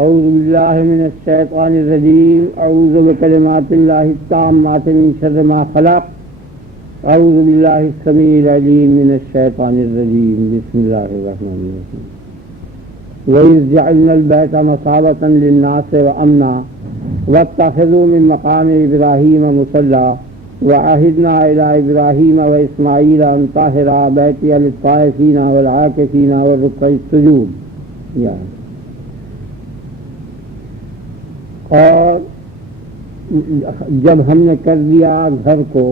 اعوذ باللہ من الشیطان الرجیم اعوذ بکلمات اللہ التامات من شر ما خلق اعوذ باللہ السمیع العلیم من الشیطان الرجیم بسم اللہ الرحمن الرحیم وَإِذْ جَعَلْنَا الْبَيْتَ مَثَابَةً لِلنَّاسِ وَأَمْنًا وَاتَّخِذُوا مِن مَّقَامِ إِبْرَاهِيمَ مُصَلًّى وَعَهِدْنَا إِلَىٰ إِبْرَاهِيمَ وَإِسْمَاعِيلَ أَن طَهِّرَا بَيْتِيَ لِلطَّائِفِينَ وَالْعَاكِفِينَ وَالرُّكَّعِ السُّجُودِ. اور جب ہم نے کر دیا گھر کو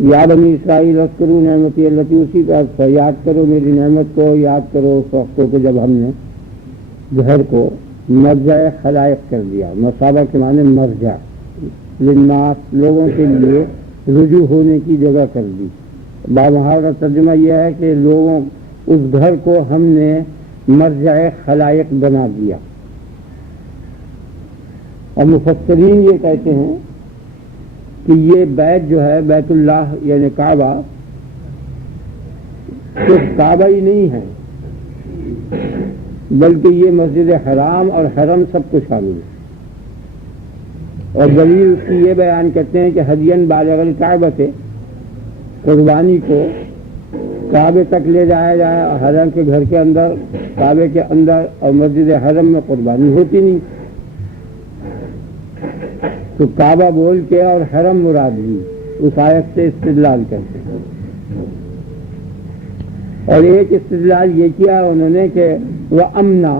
یا بنی اسرائیل اذکروا نعمتی التی، اسی کا یاد کرو میری نعمت کو، یاد کرو اس وقت کو جب ہم نے گھر کو مرجع خلائق کر دیا. مثابہ کے معنی مرجع، للناس لوگوں کے لیے رجوع ہونے کی جگہ کر دی. بامحاورہ ترجمہ یہ ہے کہ لوگوں اس گھر کو ہم نے مرجع خلائق بنا دیا. اور مفسرین یہ کہتے ہیں کہ یہ بیت جو ہے بیت اللہ یعنی کعبہ، صرف کعبہ ہی نہیں ہے بلکہ یہ مسجد حرام اور حرم سب کو شامل ہے. اور دلیل اس کی یہ بیان کرتے ہیں کہ ہدین بالغ الکعبہ سے قربانی کو کعبے تک لے جایا جائے، حرم کے گھر کے اندر، کعبے کے اندر اور مسجد حرم میں قربانی ہوتی نہیں، تو کعبہ بول کے اور حرم مراد بھی اس آیت سے استدلال کرتے ہیں. اور ایک استدلال یہ کیا انہوں نے کہ وہ امنا،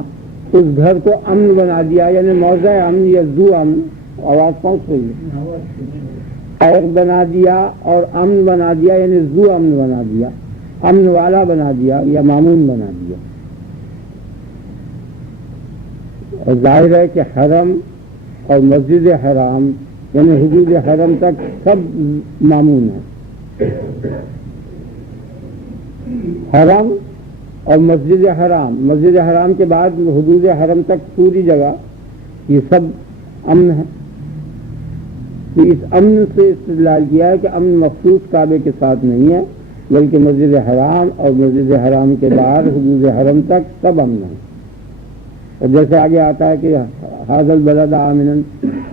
اس گھر کو امن بنا دیا، یعنی موضع امن یا ذو امن، آواز پہنچ رہی ہے، ایک بنا دیا اور امن بنا دیا، یعنی ذو امن بنا دیا، امن والا بنا دیا یا مامون بنا دیا. اور ظاہر ہے کہ حرم اور مسجد حرام یعنی حدود حرم تک سب مامون ہیں. حرم اور مسجد حرام کے بعد حدود حرم تک پوری جگہ یہ سب امن ہے. تو اس امن سے استدلال کیا ہے کہ امن مخصوص کعبے کے ساتھ نہیں ہے بلکہ مسجد حرام اور مسجد حرام کے بعد حدود حرم تک سب امن ہے. اور جیسے آگے آتا ہے کہ حاضر البلد آمنا،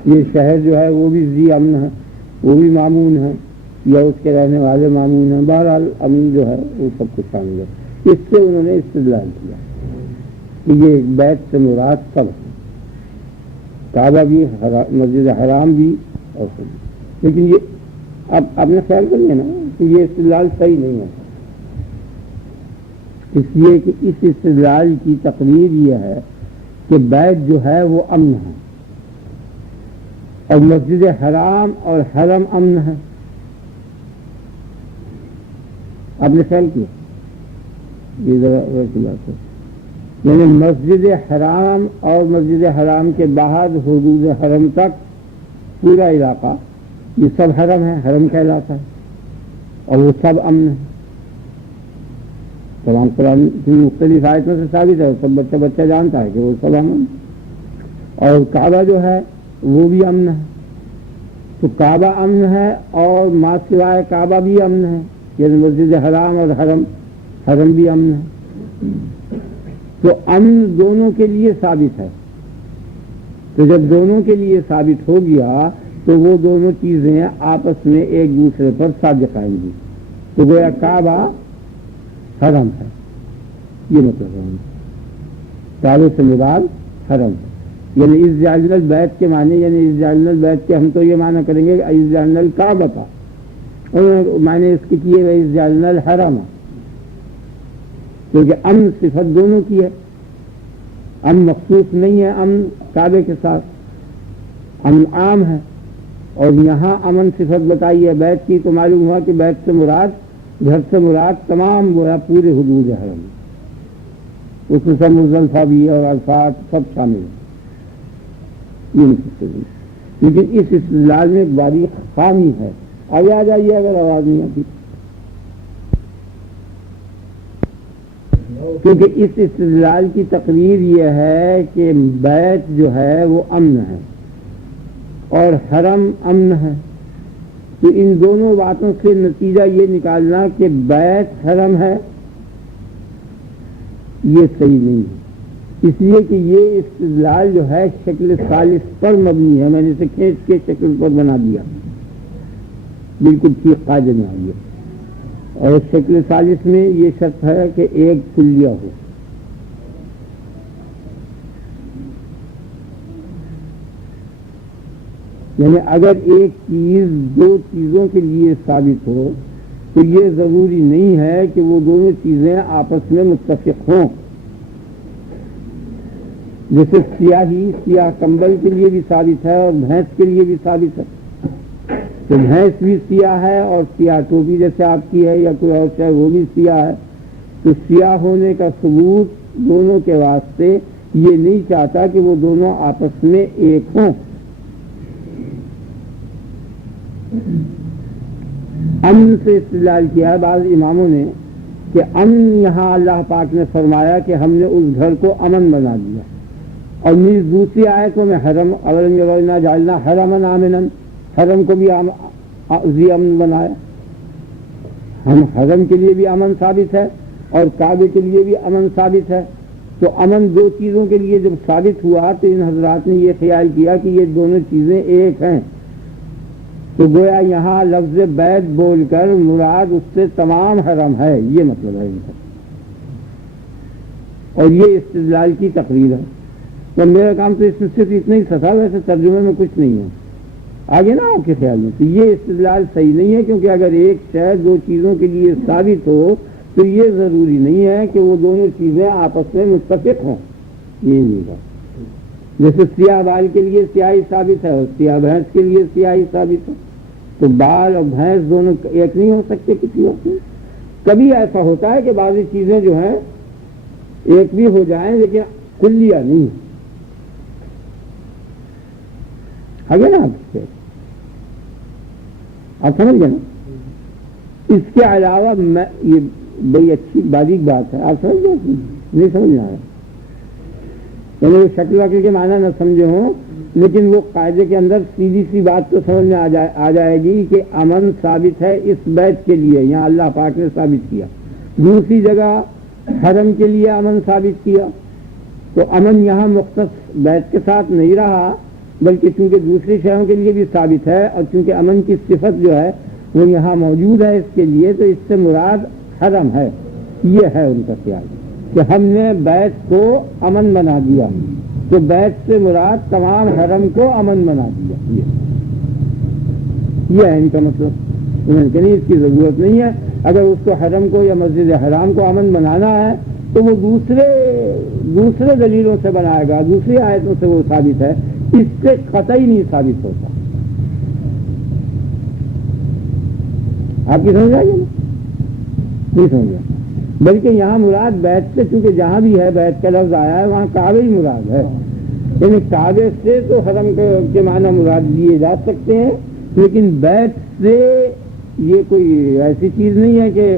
یہ شہر جو ہے وہ بھی ذی امن ہے، وہ بھی مامون ہے یا اس کے رہنے والے مامون ہیں. بہرحال امن جو ہے وہ سب کچھ شامل ہے. اس سے انہوں نے استدلال کیا کہ یہ بیت سے مراد سب ہے، کعبہ بھی، مسجد حرام بھی اور سب. لیکن یہ اب آپ نے خیال کر لیا نا کہ یہ استدلال صحیح نہیں ہے، اس لیے کہ اس استدلال کی تقریر یہ ہے کہ بیت جو ہے وہ امن ہے اور مسجد حرام اور حرم امن ہے. آپ نے خیال کیا یہ ذرا ویسی بات ہے، یعنی مسجد حرام اور مسجد حرام کے بعد حدود حرم تک پورا علاقہ یہ سب حرم ہے، حرم کا علاقہ ہے اور وہ سب امن ہے. تمام قرآن کی مختلف آیتوں سے ثابت ہے، سب بچہ جانتا ہے کہ وہ سب امن. اور کعبہ جو ہے وہ بھی امن ہے، تو کعبہ امن ہے اور ما سوائے کعبہ بھی امن ہے، یعنی مسجد حرام اور حرم بھی امن ہے. تو امن دونوں کے لیے ثابت ہے. تو جب دونوں کے لیے ثابت ہو گیا تو وہ دونوں چیزیں آپس میں ایک دوسرے پر صادق آئیں گی. تو گویا کعبہ حرم ہے، یہ مطلب ہے کعبے سے مراد حرم ہے. یعنی اس جعلنا البیت کے معنی، یعنی اس جعلنا البیت کے ہم تو یہ معنی کریں گے اس جعلنا الکعبہ کا، انہوں نے معنی اس کی کیے اس جعلنا الحرم، کیونکہ امن صفت دونوں کی ہے. امن مخصوص نہیں ہے امن کعبے کے ساتھ، امن عام ہے. اور یہاں امن صفت بتائی ہے بیت کی، تو معلوم ہوا کہ بیت سے مراد، گھر سے مراد تمام گویا پورے حدود حرم، اس میں سب مزدلفہ بھی اور عرفات سب شامل ہیں. لیکن اس استدلال میں ایک باریک خامی ہے. آگے آ جائیے اگر آواز نہیں آتی. کیونکہ اس استدلال کی تقریر یہ ہے کہ بیت جو ہے وہ امن ہے اور حرم امن ہے. تو ان دونوں باتوں سے نتیجہ یہ نکالنا کہ بیت حرم ہے، یہ صحیح نہیں ہے، اس لیے کہ یہ استدلال جو ہے شکل ثالث پر مبنی ہے. میں نے اسے کھینچ کے شکل پر بنا دیا، بالکل ٹھیک قاعدے میں آئیے. اور شکل ثالث میں یہ شرط ہے کہ ایک کلیہ ہو. یعنی اگر ایک چیز دو چیزوں کے لیے ثابت ہو تو یہ ضروری نہیں ہے کہ وہ دونوں چیزیں آپس میں متفق ہوں. جیسے سیاہی سیاہ کمبل کے لیے بھی ثابت ہے اور بھینس کے لیے بھی ثابت ہے. تو بھینس بھی سیاہ ہے اور سیاہ ٹوپی جیسے آپ کی ہے یا کوئی اور چاہے وہ بھی سیاہ ہے. تو سیاہ ہونے کا ثبوت دونوں کے واسطے یہ نہیں چاہتا کہ وہ دونوں آپس میں ایک ہوں. امن سے استدلال کیا ہے بعض اماموں نے کہ امن یہاں اللہ پاک نے فرمایا کہ ہم نے اس گھر کو امن بنا دیا. اور نیز دوسری آیتوں میں حرم اولم یولنا جعلنا حرما آمنا، حرم کو بھی ذی امن بنایا. ہم حرم کے لیے بھی امن ثابت ہے اور کعبے کے لیے بھی امن ثابت ہے. تو امن دو چیزوں کے لیے جب ثابت ہوا تو ان حضرات نے یہ خیال کیا کہ یہ دونوں چیزیں ایک ہیں. تو گویا یہاں لفظ بیت بول کر مراد اس سے تمام حرم ہے، یہ مطلب ہے ان کا. اور یہ استدلال کی تقریر ہے. تو میرا کام تو اس میں صرف اتنا ہی تھا، ویسے ترجمے میں کچھ نہیں ہے آگے نا آپ کے خیال میں. تو یہ استدلال صحیح نہیں ہے، کیونکہ اگر ایک شے دو چیزوں کے لیے ثابت ہو تو یہ ضروری نہیں ہے کہ وہ دونوں چیزیں آپس میں متفق ہوں. یہ نہیں بات. جیسے سیاہ بال کے لیے سیاہی ثابت ہے اور سیاہ بھینس کے لیے سیاہی ثابت ہے. تو بال اور بھینس دونوں ایک نہیں ہو سکتے کسی وقت میں. کبھی ایسا ہوتا ہے کہ بعضی چیزیں جو ہیں ایک بھی ہو جائیں لیکن کلیہ نہیں. آگے نا آپ سمجھ گئے نا. اس کے علاوہ یہ بڑی اچھی باریک بات ہے، آپ سمجھ گئے نہیں سمجھ آیا. یعنی وہ شکل وکل کے معنی نہ سمجھے ہوں لیکن وہ قاعدے کے اندر سیدھی سی بات تو سمجھ میں آ جائے گی کہ امن ثابت ہے اس بیت کے لیے، یہاں اللہ پاک نے ثابت کیا. دوسری جگہ حرم کے لیے امن ثابت کیا. تو امن یہاں مختص بیت کے ساتھ نہیں رہا بلکہ چونکہ دوسری شہروں کے لیے بھی ثابت ہے اور چونکہ امن کی صفت جو ہے وہ یہاں موجود ہے اس کے لیے، تو اس سے مراد حرم ہے. یہ ہے ان کا خیال کہ ہم نے بیت کو امن بنا دیا. تو بیت سے مراد تمام حرم کو امن بنا دیا. یہ ہے ان کا مطلب. انہوں نے کہا اس کی ضرورت نہیں ہے. اگر اس کو حرم کو یا مسجد حرام کو امن بنانا ہے تو وہ دوسرے دلیلوں سے بنائے گا، دوسری آیتوں سے وہ ثابت ہے. اس سے قطعی نہیں ثابت ہوتا. آپ کی سمجھ آئیے نا؟ نہیں سمجھا. بلکہ یہاں مراد بیت سے، چونکہ جہاں بھی ہے بیت کا لفظ آیا ہے وہاں کعبے ہی مراد ہے. یعنی کعبے سے تو حرم کے معنی مراد لیے جا سکتے ہیں لیکن بیت سے یہ کوئی ایسی چیز نہیں ہے کہ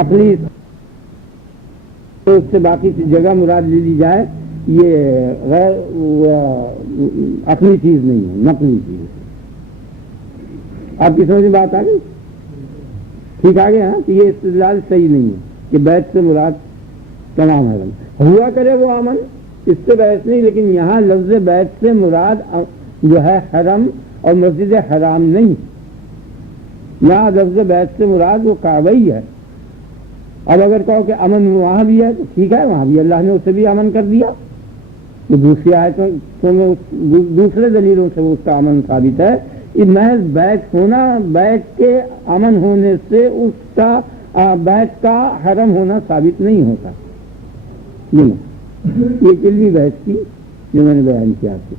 اپنی اس سے باقی جگہ مراد لے لی جائے. یہ غیر اپنی چیز نہیں ہے، نقلی چیز. آپ کی سمجھ میں بات آ گئی؟ ٹھیک آ گیا. کہ یہ استدلال صحیح نہیں ہے کہ بیت سے مراد تمام حرم ہوا کرے وہ امن، اس سے بحث نہیں. لیکن یہاں لفظ بیت سے مراد جو ہے حرم اور مسجد حرام نہیں. یہاں لفظ بیت سے مراد وہ کعبہ ہی ہے. اب اگر کہو کہ امن وہاں بھی ہے تو ٹھیک ہے، وہاں بھی اللہ نے اسے بھی امن کر دیا. تو دوسری آیتوں میں دوسرے دلیلوں سے اس کا امن ثابت ہے. یہ محض بیت ہونا، بیت کے امن ہونے سے اس کا بیت کا حرم ہونا ثابت نہیں ہوتا. یہ علمی بحث تھی جو میں نے بیان کیا آپ کو.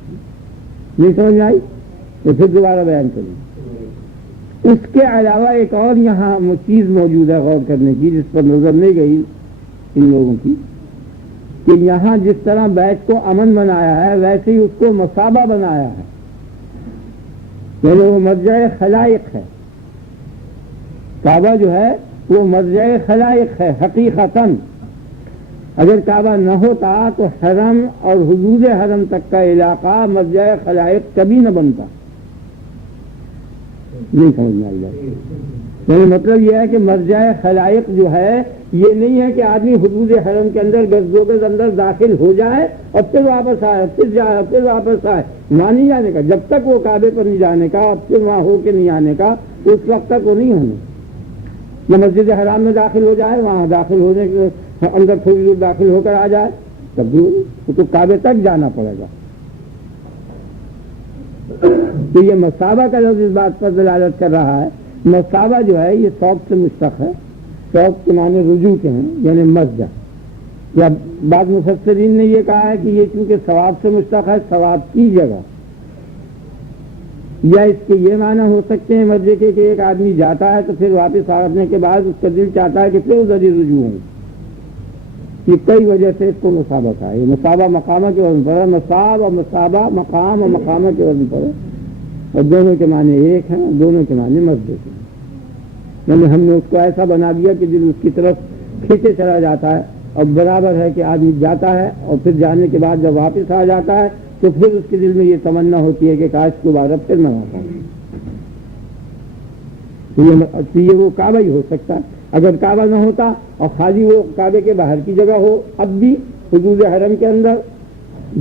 نہیں سمجھ میں آئی تو پھر دوبارہ بیان کریں. اس کے علاوہ ایک اور یہاں چیز موجود ہے غور کرنے کی، جس پر نظر نہیں گئی ان لوگوں کی، کہ یہاں جس طرح بیت کو امن بنایا ہے ویسے ہی اس کو مثابہ بنایا ہے. یعنی وہ مرجع خلائق ہے. کعبہ جو ہے وہ مرجع خلائق ہے حقیقتاً. اگر کعبہ نہ ہوتا تو حرم اور حدود حرم تک کا علاقہ مرجع خلائق کبھی نہ بنتا. نہیں سمجھ میں آئی بات؟ یعنی مطلب یہ ہے کہ مرجع خلائق جو ہے یہ نہیں ہے کہ آدمی حدود حرم کے اندر گز دو گز اندر داخل ہو جائے اور پھر واپس آئے، پھر جائے پھر واپس آئے، وہاں نہیں جانے کا، جب تک وہ کعبے پر نہیں جانے کا، پھر وہاں ہو کے نہیں آنے کا، اس وقت تک وہ نہیں ہونے۔ یا مسجد حرام میں داخل ہو جائے، وہاں داخل ہونے کے اندر تھوڑی دور داخل ہو کر آ جائے، تب بھی تو کعبے تک جانا پڑے گا۔ تو یہ مسابہ کا لفظ اس بات پر دلالت کر رہا ہے۔ مسابہ جو ہے یہ سوق سے مشتق ہے، سوق کے معنی رجوع کے ہیں، یعنی مرجع۔ یا بعض مفسرین نے یہ کہا ہے کہ یہ چونکہ ثواب سے مشتق ہے، ثواب کی جگہ، یا اس کے یہ معنی ہو سکتے ہیں مرجع کے کہ ایک آدمی جاتا ہے تو پھر واپس آنے کے بعد اس کا دل چاہتا ہے کہ پھر ادھر ہی رجوع ہوں۔ یہ کئی وجہ سے اس کو مسابہ کہا ہے۔ یہ مسابہ مقامہ کے وزن پر ہے، مساب اور مسابہ مقام اور مقامہ کے وزن پر ہے، اور دونوں کے معنی ایک ہیں، دونوں کے معنی مسجد کے ہیں۔ یعنی ہم نے اس کو ایسا بنا دیا کہ دل اس کی طرف کھینچے چلا جاتا ہے، اور برابر ہے کہ آدمی جاتا ہے اور پھر جانے کے بعد جب واپس آ جاتا ہے تو پھر اس کے دل میں یہ تمنا ہوتی ہے کہ کاش دوبارہ پھر میں آتا ہوں۔ تو یہ وہ کعبہ ہی ہو سکتا ہے۔ اگر کعبہ نہ ہوتا اور خالی وہ کعبے کے باہر کی جگہ ہو، اب بھی حدود حرم کے اندر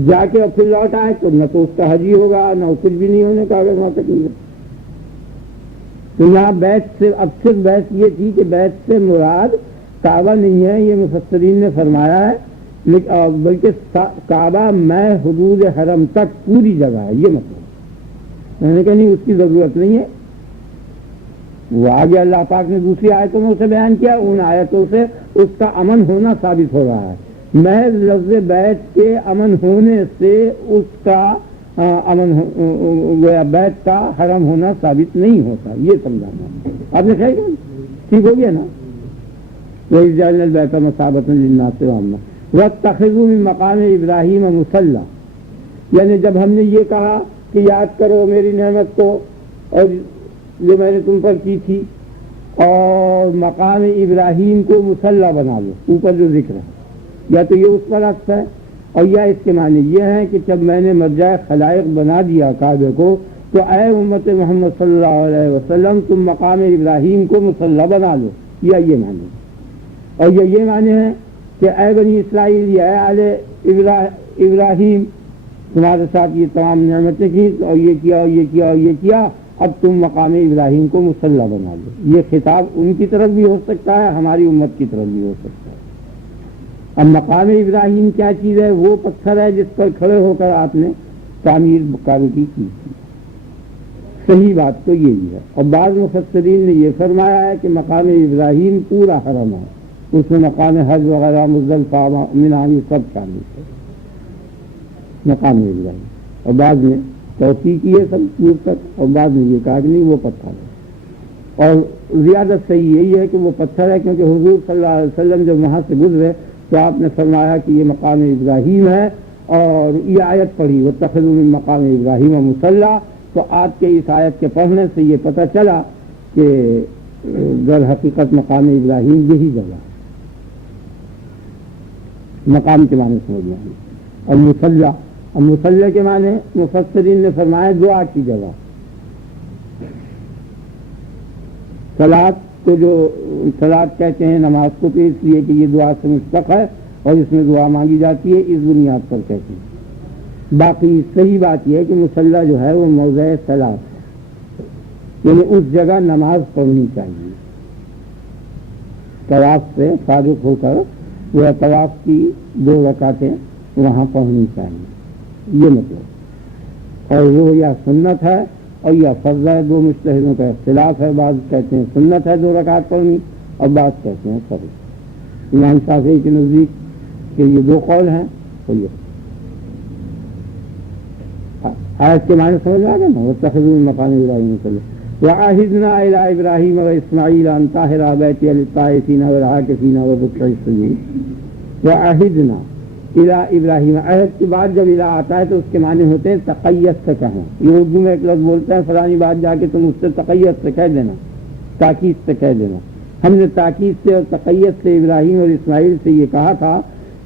جا کے اور پھر لوٹ آئے تو نہ تو اس کا حج ہی ہوگا، نہ کچھ بھی نہیں ہونے کا، اگر وہاں تک نہیں ہے۔ تو یہاں بیت سے اب صرف بیت یہ تھی کہ بیت سے مراد کعبہ نہیں ہے، یہ مفسرین نے فرمایا ہے، بلکہ کعبہ میں حدود حرم تک پوری جگہ ہے، یہ مطلب۔ میں نے کہا نہیں، اس کی ضرورت نہیں ہے، وہ آگے اللہ پاک نے دوسری آیتوں میں اسے بیان کیا، ان آیتوں سے اس کا امن ہونا ثابت ہو رہا ہے۔ محض لفظ بیت کے امن ہونے سے اس کا امن بیت کا حرم ہونا ثابت نہیں ہوتا، یہ سمجھانا آپ نے خیر ٹھیک ہو گیا نا۔ وَإِذْ جَعَلْنَا الْبَيْتَ مَثَابَةً لِلنَّاسِ وَأَمْنًا وَاتَّخِذُوا مِن مَّقَامِ إِبْرَاهِيمَ مُصَلًّى، یعنی جب ہم نے یہ کہا کہ یاد کرو میری نعمت کو اور جو میں نے تم پر کی تھی، اور مقام ابراہیم کو مصلی بنا لو، اوپر جو ذکر ہے، یا تو یہ اس پر عکس ہے، اور یا اس کے معنی یہ ہے کہ جب میں نے مرجع خلائق بنا دیا کعبے کو تو اے امت محمد صلی اللہ علیہ وسلم تم مقام ابراہیم کو مصلی بنا لو، یا یہ معنی، اور یہ معنی ہے کہ اے بنی اسرائیل یا اے آل ابراہیم تمہارے ساتھ یہ تمام نعمتیں کی اور یہ کیا اور یہ کیا اور یہ کیا، اب تم مقام ابراہیم کو مصلی بنا لو۔ یہ خطاب ان کی طرف بھی ہو سکتا ہے، ہماری امت کی طرف بھی ہو سکتا ہے۔ اب مقام ابراہیم کیا چیز ہے؟ وہ پتھر ہے جس پر کھڑے ہو کر آپ نے تعمیر کعبے کی تھی۔ صحیح بات تو یہی ہے، اور بعض مفسرین نے یہ فرمایا ہے کہ مقام ابراہیم پورا حرم ہے، اس میں مقام حج وغیرہ مزدلفہ منہ یہ سب شامل ہے مقام ابراہیم، اور بعض نے توسیع کی ہے سب دور تک، اور بعد میں یہ کہا کہ نہیں وہ پتھر ہے، اور زیادہ صحیح یہی ہے کہ وہ پتھر ہے، کیونکہ حضور صلی اللہ علیہ وسلم جب وہاں سے گزرے تو آپ نے فرمایا کہ یہ مقام ابراہیم ہے، اور یہ آیت پڑھی واتخذوا من مقام ابراہیم مصلی، تو آپ کے اس آیت کے پڑھنے سے یہ پتہ چلا کہ در حقیقت مقام ابراہیم یہی جگہ مقام کے معنی سمجھ میں اور مصلی، اور مصلی کے معنی مفسرین نے فرمایا دعا کی جگہ۔ صلاۃ کو جو صلاۃ کہتے ہیں نماز کو، تو اس لیے کہ یہ دعا سے مشتق ہے اور اس میں دعا مانگی جاتی ہے، اس بنیاد پر کہتے ہیں۔ باقی صحیح بات یہ ہے کہ مصلی جو ہے وہ موضع صلاۃ ہے، یعنی اس جگہ نماز پڑھنی چاہیے، طواف سے فارغ ہو کر وہ طواف کی 2 رکعتیں وہاں پڑھنی چاہیے، یہ مطلب۔ اور وہ یا سنت ہے اور یا فرض ہے، 2 مجتہدوں کا اختلاف ہے، بعض کہتے ہیں سنت ہے 2 رکعت پڑھنی اور بعض کہتے ہیں فرض۔ امام شافعی کے نزدیک کہ یہ 2 قول ہیں، تو یہ آیت کے معنی سمجھ آ گیا نا، واتخذوا من مقام ابراہیم مصلی وعہدنا الی ابراہیم واسماعیل ان طہرا بیتی للطائفین والعاکفین والرکع السجود۔ وعہدنا الی ابراہیم، عہد کی بات جب الی آتا ہے تو اس کے معنی ہوتے ہیں تقیت سے کہنا۔ یہ اردو میں ایک لفظ بولتے ہیں فلانی بات جا کے تم اس سے تقیت سے کہہ دینا، تاکید سے کہہ دینا۔ ہم نے تاکید سے اور تقیت سے ابراہیم اور اسماعیل سے یہ کہا تھا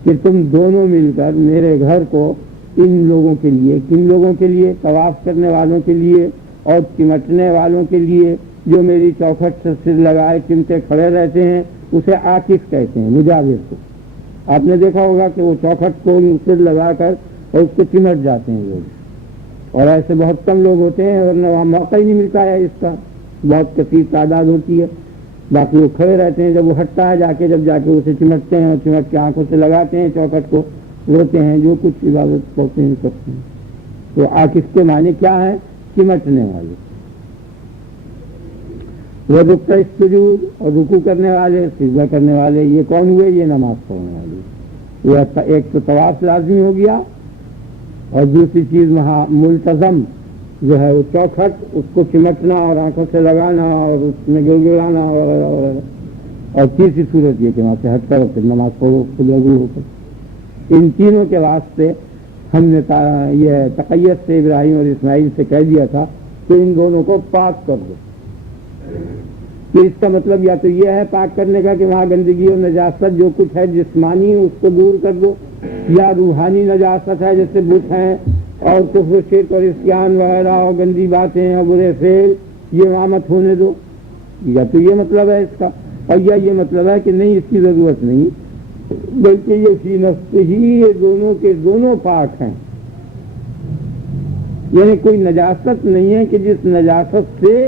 کہ تم دونوں مل کر میرے گھر کو ان لوگوں کے لیے، کن لوگوں کے لیے؟ طواف کرنے والوں کے لیے اور چمٹنے والوں کے لیے جو میری چوکھٹ سے سر لگائے چمٹے کھڑے رہتے ہیں اسے عاکف کہتے ہیں، مجاور کو۔ آپ نے دیکھا ہوگا کہ وہ چوکھٹ کو سر لگا کر اور اس کو چمٹ جاتے ہیں لوگ، اور ایسے بہت کم لوگ ہوتے ہیں، ورنہ وہاں موقع ہی نہیں ملتا ہے اس کا، بہت کثیر تعداد ہوتی ہے۔ باقی وہ کھڑے رہتے ہیں، جب وہ ہٹتا ہے جب جا کے اسے چمٹتے ہیں اور چمٹ کے آنکھوں سے لگاتے ہیں چوکھٹ کو، روتے ہیں، جو کچھ عبادت کرتے ہیں کرتے ہیں۔ تو عاکف کے معنی کیا ہے؟ چمٹنے والے۔ وہ رکع السجود، اور رکوع کرنے والے، سجدہ کرنے والے، یہ کون ہوئے؟ یہ نماز پڑھنے والے۔ یہ ایک تو طواف لازمی ہو گیا، اور دوسری چیز وہاں ملتزم جو ہے وہ چوکھٹ، اس کو چمٹنا اور آنکھوں سے لگانا اور اس میں گڑگڑانا، اور تیسری صورت یہ کہ وہاں سے ہٹ کر پھر نماز پڑھو خود وضو ہو کر۔ ان تینوں کے واسطے ہم نے یہ تقیت سے ابراہیم اور اسماعیل سے کہہ دیا تھا کہ ان دونوں کو پاک کر دو۔ تو اس کا مطلب یا تو یہ ہے پاک کرنے کا کہ وہاں گندگی اور نجاست جو کچھ ہے جسمانی اس کو دور کر دو، یا روحانی نجاست ہے جیسے بت ہیں اور کفر شرک اور عصیان وغیرہ اور گندی باتیں اور برے فعل، یہ وہاں مت ہونے دو۔ یا تو یہ مطلب ہے اس کا، اور یا یہ مطلب ہے کہ نہیں اس کی ضرورت نہیں، بلکہ یہ فی نفس ہی یہ دونوں کے دونوں پاک ہیں، یعنی کوئی نجاست نہیں ہے کہ جس نجاست سے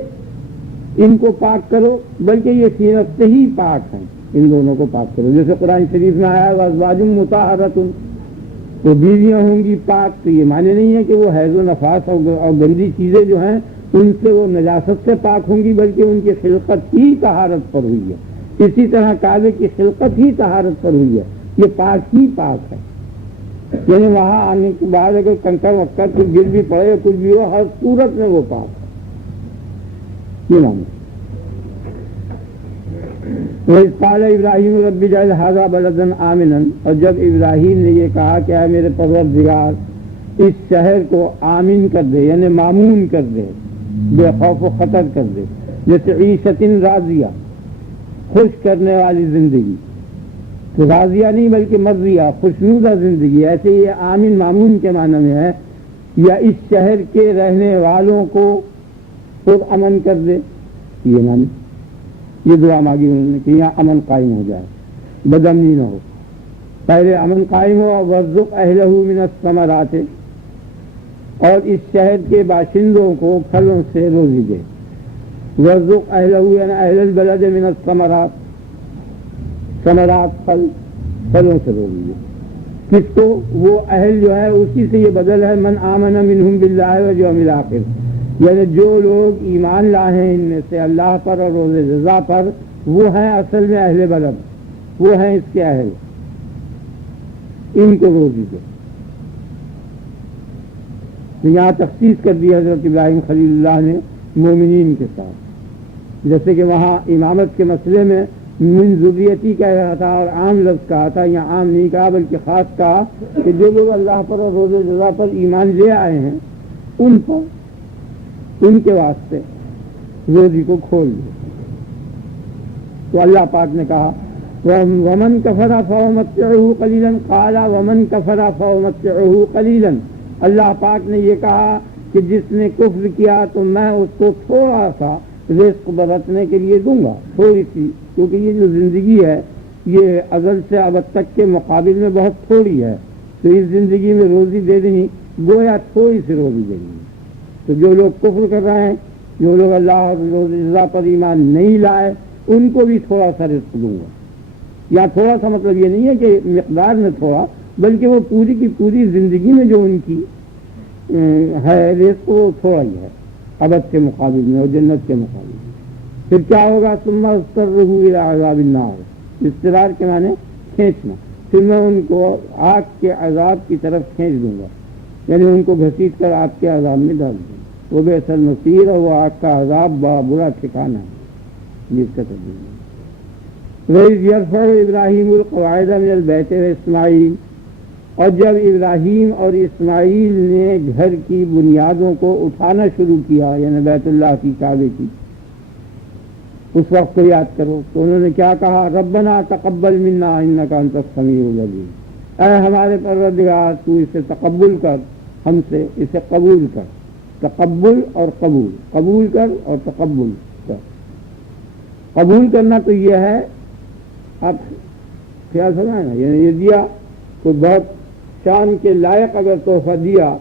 ان کو پاک کرو، بلکہ یہ فی نفس ہی پاک ہیں، ان دونوں کو پاک کرو۔ جیسے قرآن شریف میں آیا وازواج مطہرۃ، وہ بیویاں ہوں گی پاک، تو یہ معنی نہیں ہے کہ وہ حیض و نفاس اور گندی چیزیں جو ہیں ان سے وہ نجاست سے پاک ہوں گی، بلکہ ان کی خلقت ہی طہارت پر ہوئی ہے۔ اسی طرح کعبے کی خلقت ہی طہارت پر ہوئی ہے، یہ پاک ہی پاک ہے، یعنی وہاں آنے کے بعد اگر کنکر وکر کچھ گر بھی پڑے کچھ بھی ہو، ہر صورت میں وہ پاک ہے، یہ معنی۔ وَإِذْ قَالَ إِبْرَاهِيمُ رَبِّ اجْعَلْ هَٰذَا بَلَدًا آمِنًا، اور جب ابراہیم نے یہ کہا کہ اے میرے پروردگار اس شہر کو آمین کر دے، یعنی مامون کر دے، بے خوف و خطر کر دے، جیسے عیشۃ راضیہ، خوش کرنے والی زندگی، تو راضیہ نہیں بلکہ مرضیہ، خوشنودہ زندگی، ایسے یہ آمین مامون کے معنی میں ہے، یا اس شہر کے رہنے والوں کو خود امن کر دے، یہ معنی۔ یہ دعا مانگی انہوں نے کہ یہاں امن قائم ہو جائے، بدامنی نہ ہو، پہلے امن قائم ہو۔ وارزق اہلہ من الثمرات، اور اس شہر کے باشندوں کو پھلوں سے روزی دے۔ وارزق اہلہ یعنی اہل البلد من الثمرات، ثمرات پھلوں سے روزی دے۔ کس کو؟ وہ اہل جو ہے اسی سے یہ بدل ہے، من آمن منہم باللہ والیوم الآخر، یعنی جو لوگ ایمان لائے ہیں ان میں سے اللہ پر اور روز جزا پر، وہ ہیں اصل میں اہل بلد، وہ ہیں اس کے اہل، ان کو روزی دے۔ یہاں تخصیص کر دی حضرت ابراہیم خلیل اللہ نے مومنین کے ساتھ، جیسے کہ وہاں امامت کے مسئلے میں من ذریتی کہہ رہا تھا اور عام لفظ کہا تھا، یہاں عام نہیں کہا بلکہ خاص کہا کہ جو لوگ اللہ پر اور روز جزا پر ایمان لے آئے ہیں ان پر، ان کے واسطے روزی کو کھول دے۔ تو اللہ پاک نے کہا وَمَنْ كَفَرَ فَأُمَتِّعُهُ قَلِيلًا، قَالَ وَمَنْ كَفَرَ فَأُمَتِّعُهُ قَلِيلًا، اللہ پاک نے یہ کہا کہ جس نے کفر کیا تو میں اس کو تھوڑا سا رزق برتنے کے لیے دوں گا، تھوڑی سی، کیونکہ یہ جو زندگی ہے یہ ازل سے ابد تک کے مقابل میں بہت تھوڑی ہے، تو اس زندگی میں روزی دے دینی گویا تھوڑی سی روزی دینی۔ تو جو لوگ کفر کر رہے ہیں، جو لوگ اللہ اور روز جزا پر ایمان نہیں لائے، ان کو بھی تھوڑا سا رزق دوں گا۔ یا تھوڑا سا مطلب یہ نہیں ہے کہ مقدار میں تھوڑا، بلکہ وہ پوری کی پوری زندگی میں جو ان کی ہے رزق وہ تھوڑا ہی ہے ابد کے مقابل میں اور جنت کے مقابل میں۔ پھر کیا ہوگا؟ ثم اضطرہ الی عذاب النار، اضطرار کے معنی کھینچنا، پھر میں ان کو آگ کے عذاب کی طرف کھینچ دوں گا، یعنی ان کو گھسیٹ کر آگ کے عذاب میں ڈال دوں گا۔ وہ بئس المصیر، اور وہ آگ کا عذاب برا ٹھکانہ ہے جس کا ترجمہ ہے۔ وَإِذْ يَرْفَعُ إِبْرَاهِيمُ الْقَوَاعِدَ مِنَ الْبَيْتِ وَإِسْمَاعِيلُ، اور جب ابراہیم اور اسماعیل نے گھر کی بنیادوں کو اٹھانا شروع کیا، یعنی بیت اللہ کی، کعبے کی، اس وقت کو یاد کرو تو انہوں نے کیا کہا؟ ربنا تقبل منا انک انت السمیع العلیم، اے ہمارے پروردگار تو اسے تقبل کر، ہم سے اسے قبول کر، تقبل اور قبول، قبول کر اور تقبل کر۔ قبول کرنا تو یہ ہے، آپ خیال سمجھائیں نا، یعنی یہ دیا تو بہت شان کے لائق اگر تحفہ دیا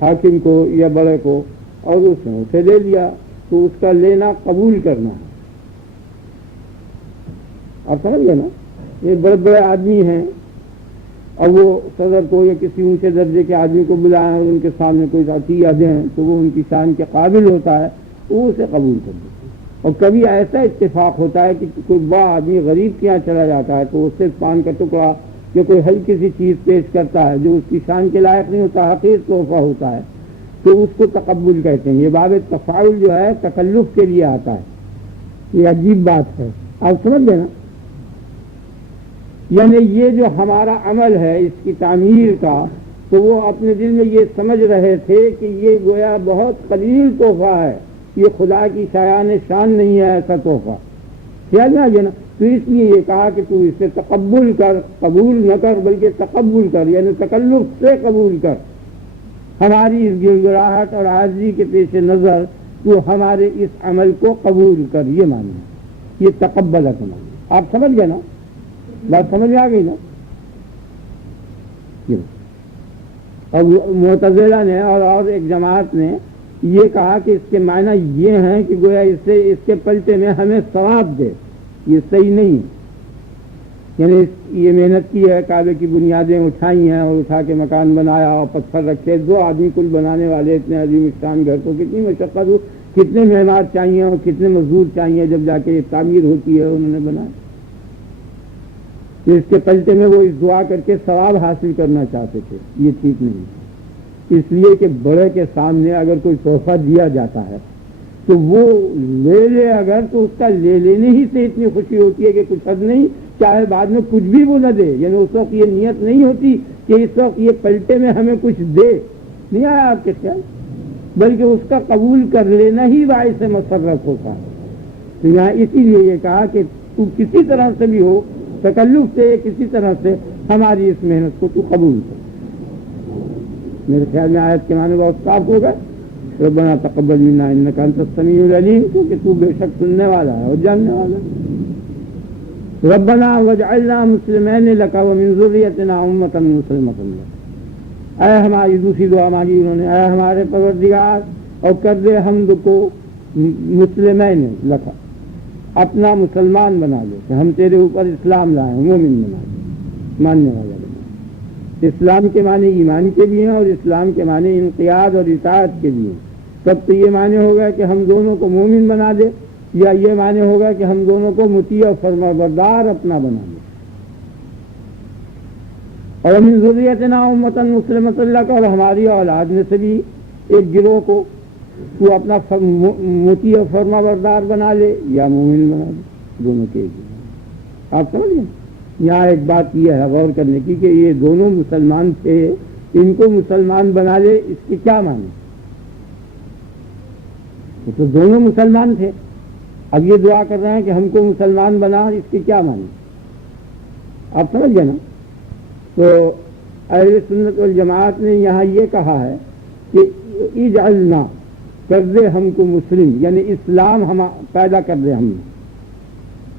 حاکم کو یا بڑے کو اور اس نے اسے دے دیا تو اس کا لینا قبول کرنا ہے۔ آپ سمجھ گئے نا، یہ بڑے بڑے آدمی ہیں اور وہ صدر کو یا کسی اونچے درجے کے آدمی کو بلائیں اور ان کے سامنے کوئی عطیہ دیں تو وہ ان کی شان کے قابل ہوتا ہے، وہ اسے قبول کر دیتے ہیں۔ اور کبھی ایسا اتفاق ہوتا ہے کہ کوئی بڑا آدمی غریب کے یہاں چلا جاتا ہے تو وہ صرف پان کا ٹکڑا یا کوئی ہلکی سی چیز پیش کرتا ہے جو اس کی شان کے لائق نہیں ہوتا، حقیر تحفہ ہوتا ہے، تو اس کو تقبل کہتے ہیں۔ یہ باب تفاعل جو ہے تکلف کے لیے آتا ہے، یہ عجیب بات ہے، آپ سمجھ گئے نا۔ یعنی یہ جو ہمارا عمل ہے اس کی تعمیر کا، تو وہ اپنے دل میں یہ سمجھ رہے تھے کہ یہ گویا بہت قلیل تحفہ ہے، یہ خدا کی شایان شان نہیں ہے ایسا تحفہ، خیال میں آ گیا نا۔ تو اس لیے یہ کہا کہ تو اسے تقبل کر، قبول نہ کر بلکہ تقبل کر، یعنی تکلف سے قبول کر۔ ہماری اس گڑ گڑاہٹ اور عاجزی کے پیش نظر تو ہمارے اس عمل کو قبول کر، یہ معنی ہے، یہ تقبل کرنا۔ آپ سمجھ گئے نا، بات سمجھ آ گئی نا۔ اور معتزلہ نے اور ایک جماعت نے یہ کہا کہ اس کے معنی یہ ہیں کہ گویا اس کے پلٹے میں ہمیں ثواب دے، یہ صحیح نہیں ہے۔ یعنی یہ محنت کی ہے، کعبے کی بنیادیں اٹھائی ہیں اور اٹھا کے مکان بنایا اور پتھر رکھے، 2 آدمی کل بنانے والے اتنے عظیم شان گھر کو کتنی مشقت ہو، کتنے معمار چاہیے اور کتنے مزدور چاہیے جب جا کے یہ تعمیر ہوتی ہے، انہوں نے بنایا۔ اس کے پلٹے میں وہ اس دعا کر کے ثواب حاصل کرنا چاہتے تھے، یہ ٹھیک نہیں، اس لیے کہ بڑے کے سامنے اگر کوئی تحفہ دیا جاتا ہے تو وہ لے لے اگر تو اس کا لے لینے ہی سے اتنی خوشی ہوتی ہے کہ کچھ حد نہیں، چاہے بعد میں کچھ بھی وہ نہ دے، یعنی اس وقت یہ نیت نہیں ہوتی کہ اس وقت یہ پلٹے میں ہمیں کچھ دے، نہیں آیا آپ کے خیال، بلکہ اس کا قبول کر لینا ہی باعث مسرت ہوتا ہے۔ تو یہاں اسی لیے یہ کہا کہ تو کسی طرح سے بھی ہو، تکلف سے کسی طرح سے ہماری اس محنت کو تو قبول کر۔ میرے خیال میں آیت کے معنی بہت صاف ہوگا، ربنا تقبل منا انک انت السمیع العلیم، کیونکہ تو بے شک سننے والا ہے اور جاننے والا ہے۔ ربنا واجعلنا مسلمین لک ومن ذریتنا امۃ مسلمۃ لک، اے ہماری دوسری دعا مانگی انہوں نے، اے ہمارے پروردگار اور کر دے حمد کو مسلمین لک، اپنا مسلمان بنا لے کہ ہم تیرے اوپر اسلام لائیں، مومن بنا لے، ماننے والا بنا۔ اسلام کے معنی ایمان کے بھی ہیں اور اسلام کے معنی انقیاد اور اطاعت کے بھی ہیں۔ تب تو یہ معنی ہوگا کہ ہم دونوں کو مومن بنا دے، یا یہ معنی ہوگا کہ ہم دونوں کو مطیع اور فرمانبردار اپنا بنا دے۔ اور من ذریتنا امۃ مسلمۃ لک، اور ہماری اولاد میں سے بھی ایک گروہ کو تو اپنا مطیع اور فرمانبردار بنا لے یا مومن بنا لے، دونوں کے ایک۔ آپ سمجھ گئے؟ یہاں ایک بات یہ ہے غور کرنے کی کہ یہ دونوں مسلمان تھے، ان کو مسلمان بنا لے، اس کے کیا معنی؟ تو دونوں مسلمان تھے، اب یہ دعا کر رہے ہیں کہ ہم کو مسلمان بنا، اس کے کیا معنی؟ آپ سمجھ گئے نا؟ تو اہل سنت والجماعت نے یہاں یہ کہا ہے کہ اجعلنا، کر دے ہم کو مسلم، یعنی اسلام ہم پیدا کر دے ہم نے۔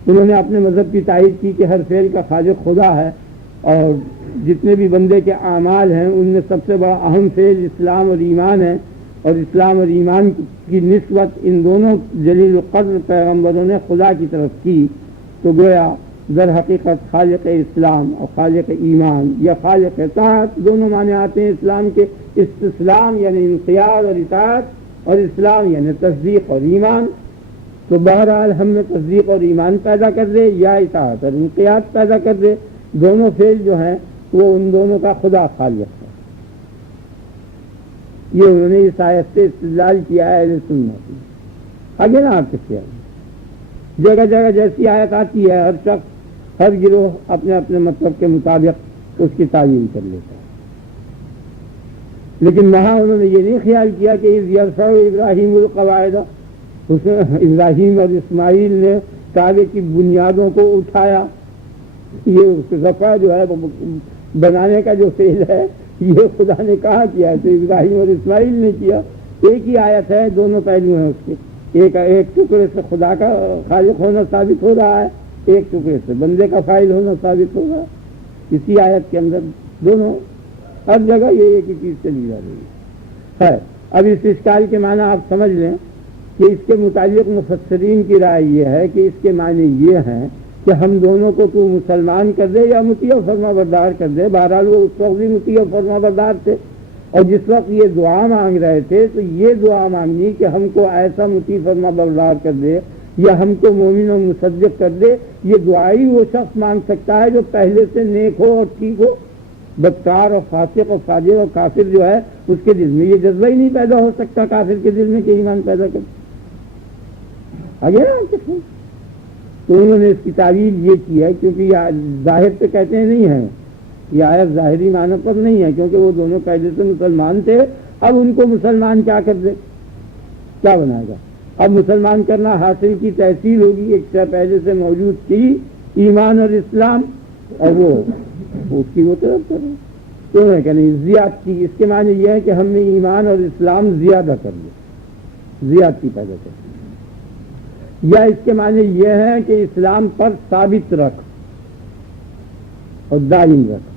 انہوں نے اپنے مذہب کی تائید کی کہ ہر فعل کا خالق خدا ہے، اور جتنے بھی بندے کے اعمال ہیں ان میں سب سے بڑا اہم فعل اسلام اور ایمان ہے، اور اسلام اور ایمان کی نسبت ان دونوں جلیل القدر پیغمبروں نے خدا کی طرف کی۔ تو گویا در حقیقت خالق اسلام اور خالق ایمان یا خالق اطاعت دونوں معنی آتے ہیں اسلام کے۔ استسلام یعنی انقیاد اور اطاعت، اور اسلام یعنی تصدیق اور ایمان۔ تو بہرحال ہم نے تصدیق اور ایمان پیدا کر دے یا اطاعت اور انقیاد پیدا کر دے، دونوں فعل جو ہیں وہ ان دونوں کا خدا خالق ہے۔ یہ انہوں نے اس آیت سے استدلال کیا ہے اہل سنت۔ آگے نا آپ کے خیال جگہ جگہ جیسی آیت آتی ہے، ہر شخص ہر گروہ اپنے اپنے مطلب کے مطابق اس کی تعویل کر لیتا ہے، لیکن وہاں انہوں نے یہ نہیں خیال کیا کہ اذ یرفع ابراہیم القواعد، ابراہیم اور اسماعیل نے کعبے کی بنیادوں کو اٹھایا۔ یہ رفع جو ہے بنانے کا جو فعل ہے یہ خدا نے کہا کیا ہے، تو ابراہیم اور اسماعیل نے کیا، ایک ہی آیت ہے، دونوں پہلو ہیں اس کے، ایک ٹکڑے سے خدا کا خالق ہونا ثابت ہو رہا ہے، ایک ٹکڑے سے بندے کا فاعل ہونا ثابت ہو رہا ہے، اسی آیت کے اندر دونوں ہر جگہ یہ ایک ہی چیز چلی جا رہی ہے۔ اب اس اشکال کے معنی آپ سمجھ لیں کہ اس کے متعلق مفسرین کی رائے یہ ہے کہ اس کے معنی یہ ہیں کہ ہم دونوں کو تو مسلمان کر دے یا مطیع و فرما بردار کر دے۔ بہرحال وہ اس وقت بھی مطیع و فرما بردار تھے، اور جس وقت یہ دعا مانگ رہے تھے تو یہ دعا مانگی کہ ہم کو ایسا مطیع فرما بردار کر دے یا ہم کو مومن و مصدق کر دے۔ یہ دعا ہی وہ شخص مانگ سکتا ہے جو پہلے سے نیک ہو اور ٹھیک ہو۔ بدکار اور فاسق اور فاجر اور کافر جو ہے اس کے دل میں یہ جذبہ ہی نہیں پیدا ہو سکتا کافر کے دل میں کہ ایمان پیدا کر آگے نا۔ تو انہوں نے اس کی تعویل یہ کی ہے، کیونکہ یہ ظاہر پہ کہتے ہیں نہیں ہے، یہ آیت ظاہری معنی پر نہیں ہے، کیونکہ وہ دونوں پہلے سے مسلمان تھے۔ اب ان کو مسلمان کیا کر دے، کیا بنائے گا؟ اب مسلمان کرنا حاصل کی تحصیل ہوگی، ایک سے پہلے سے موجود تھی ایمان اور اسلام، اور وہ اس کی وہ طرف کریں تو نہیں زیادتی۔ اس کے معنی یہ ہے کہ ہم نے ایمان اور اسلام زیادہ کر لیا، زیادتی پیدا کر لی، یا اس کے معنی یہ ہے کہ اسلام پر ثابت رکھ اور دائم رکھ۔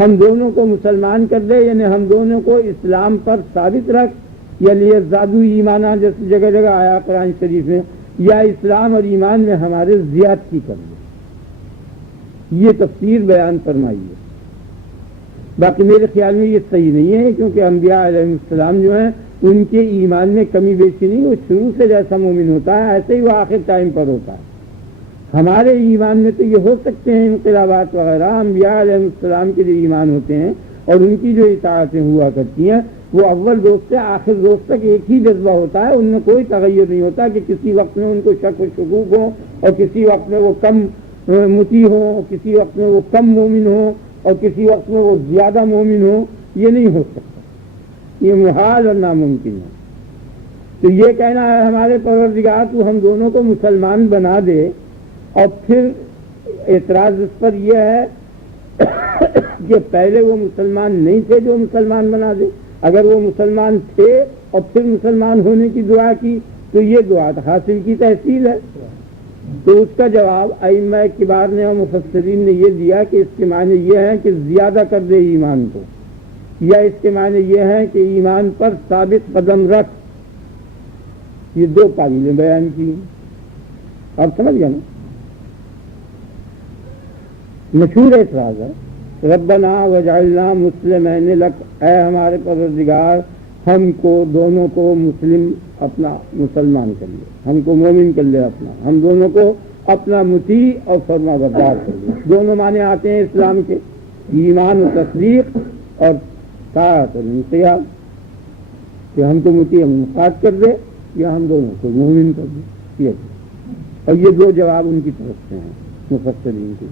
ہم دونوں کو مسلمان کر دے، یعنی ہم دونوں کو اسلام پر ثابت رکھ، یعنی زادو ایمانہ جیسے جگہ جگہ آیا قرآن شریف میں، یا اسلام اور ایمان میں ہمارے زیادتی کر دے۔ یہ تفسیر بیان فرمائی ہے۔ باقی میرے خیال میں یہ صحیح نہیں ہے، کیونکہ انبیاء علیہ السلام جو ہیں ان کے ایمان میں کمی بیشی نہیں، وہ شروع سے جیسا مومن ہوتا ہے ایسے ہی وہ آخر ٹائم پر ہوتا ہے۔ ہمارے ایمان میں تو یہ ہو سکتے ہیں انقلابات وغیرہ، انبیاء علیہ السلام کے جو ایمان ہوتے ہیں اور ان کی جو اطاعتیں ہوا کرتی ہیں وہ اول روز سے آخر روز تک ایک ہی جذبہ ہوتا ہے، ان میں کوئی تغیر نہیں ہوتا کہ کسی وقت میں ان کو شک و شکوک ہو اور کسی وقت میں وہ کم مطیع ہو، کسی وقت میں وہ کم مومن ہو اور کسی وقت میں وہ زیادہ مومن ہو۔ یہ نہیں ہو سکتا، یہ محال اور ناممکن ہے۔ تو یہ کہنا ہے ہمارے پروردگار تو ہم دونوں کو مسلمان بنا دے، اور پھر اعتراض اس پر یہ ہے کہ پہلے وہ مسلمان نہیں تھے جو مسلمان بنا دے۔ اگر وہ مسلمان تھے اور پھر مسلمان ہونے کی دعا کی تو یہ دعا حاصل کی تحصیل ہے۔ تو اس کا جواب ائمہ کبار نے اور مفسرین نے یہ دیا کہ اس کے معنی یہ ہے کہ زیادہ کر دے ایمان کو، یا اس کے معنی یہ ہے کہ ایمان پر ثابت قدم رکھ۔ یہ دو تعویلیں بیان کی، آپ سمجھ گئے نا؟ مشہور اعتراض ہے، ربنا وجعلنا مسلمین لک، اے ہمارے پروردگار ہم کو دونوں کو مسلم اپنا مسلمان کر لے، ہم کو مومن کر لے اپنا، ہم دونوں کو اپنا مطیع اور فرما بردار کر لے۔ دونوں معنی آتے ہیں اسلام کے، ایمان و تصدیق اور طاعت اور انقیاد، کہ ہم کو مطیع و منقاد کر دے یا ہم دونوں کو مومن کر دے۔ یہ اور یہ دو جواب ان کی طرف سے ہیں مفسرین کے۔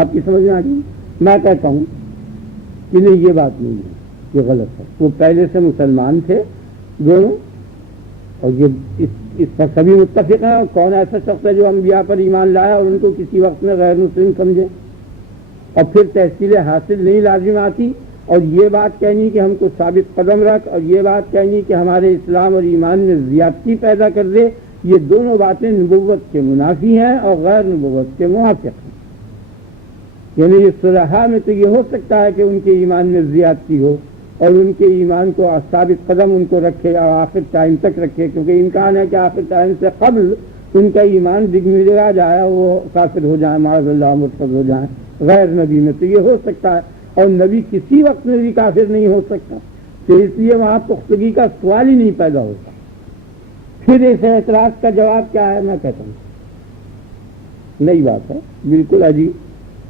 آپ کی سمجھ میں آ گئی؟ میں کہتا ہوں کہ نہیں، یہ بات نہیں ہے، یہ غلط ہے۔ وہ پہلے سے مسلمان تھے دونوں، اور یہ اس پر سبھی متفق ہیں۔ اور کون ایسا شخص ہے جو انبیاء پر ایمان لایا اور ان کو کسی وقت میں غیر مسلم سمجھے؟ اور پھر تحصیل حاصل نہیں لازم آتی، اور یہ بات کہنی کہ ہم کو ثابت قدم رکھ، اور یہ بات کہنی کہ ہمارے اسلام اور ایمان میں زیادتی پیدا کر دے، یہ دونوں باتیں نبوت کے منافی ہیں اور غیر نبوت کے موافق ہیں۔ یعنی اس صلحہ میں تو یہ ہو سکتا ہے کہ ان کے ایمان میں زیادتی ہو اور ان کے ایمان کو ثابت قدم ان کو رکھے اور آخر ٹائم تک رکھے، کیونکہ امکان ہے کہ آخر ٹائم سے قبل ان کا ایمان ڈگمگا جائے، وہ کافر ہو جائیں، معاذ اللہ مرتد ہو جائیں۔ غیر نبی میں تو یہ ہو سکتا ہے، اور نبی کسی وقت میں بھی کافر نہیں ہو سکتا، تو اس لیے وہاں پختگی کا سوال ہی نہیں پیدا ہوتا۔ پھر اس اعتراض کا جواب کیا ہے؟ میں کہتا ہوں نئی بات ہے، بالکل عجیب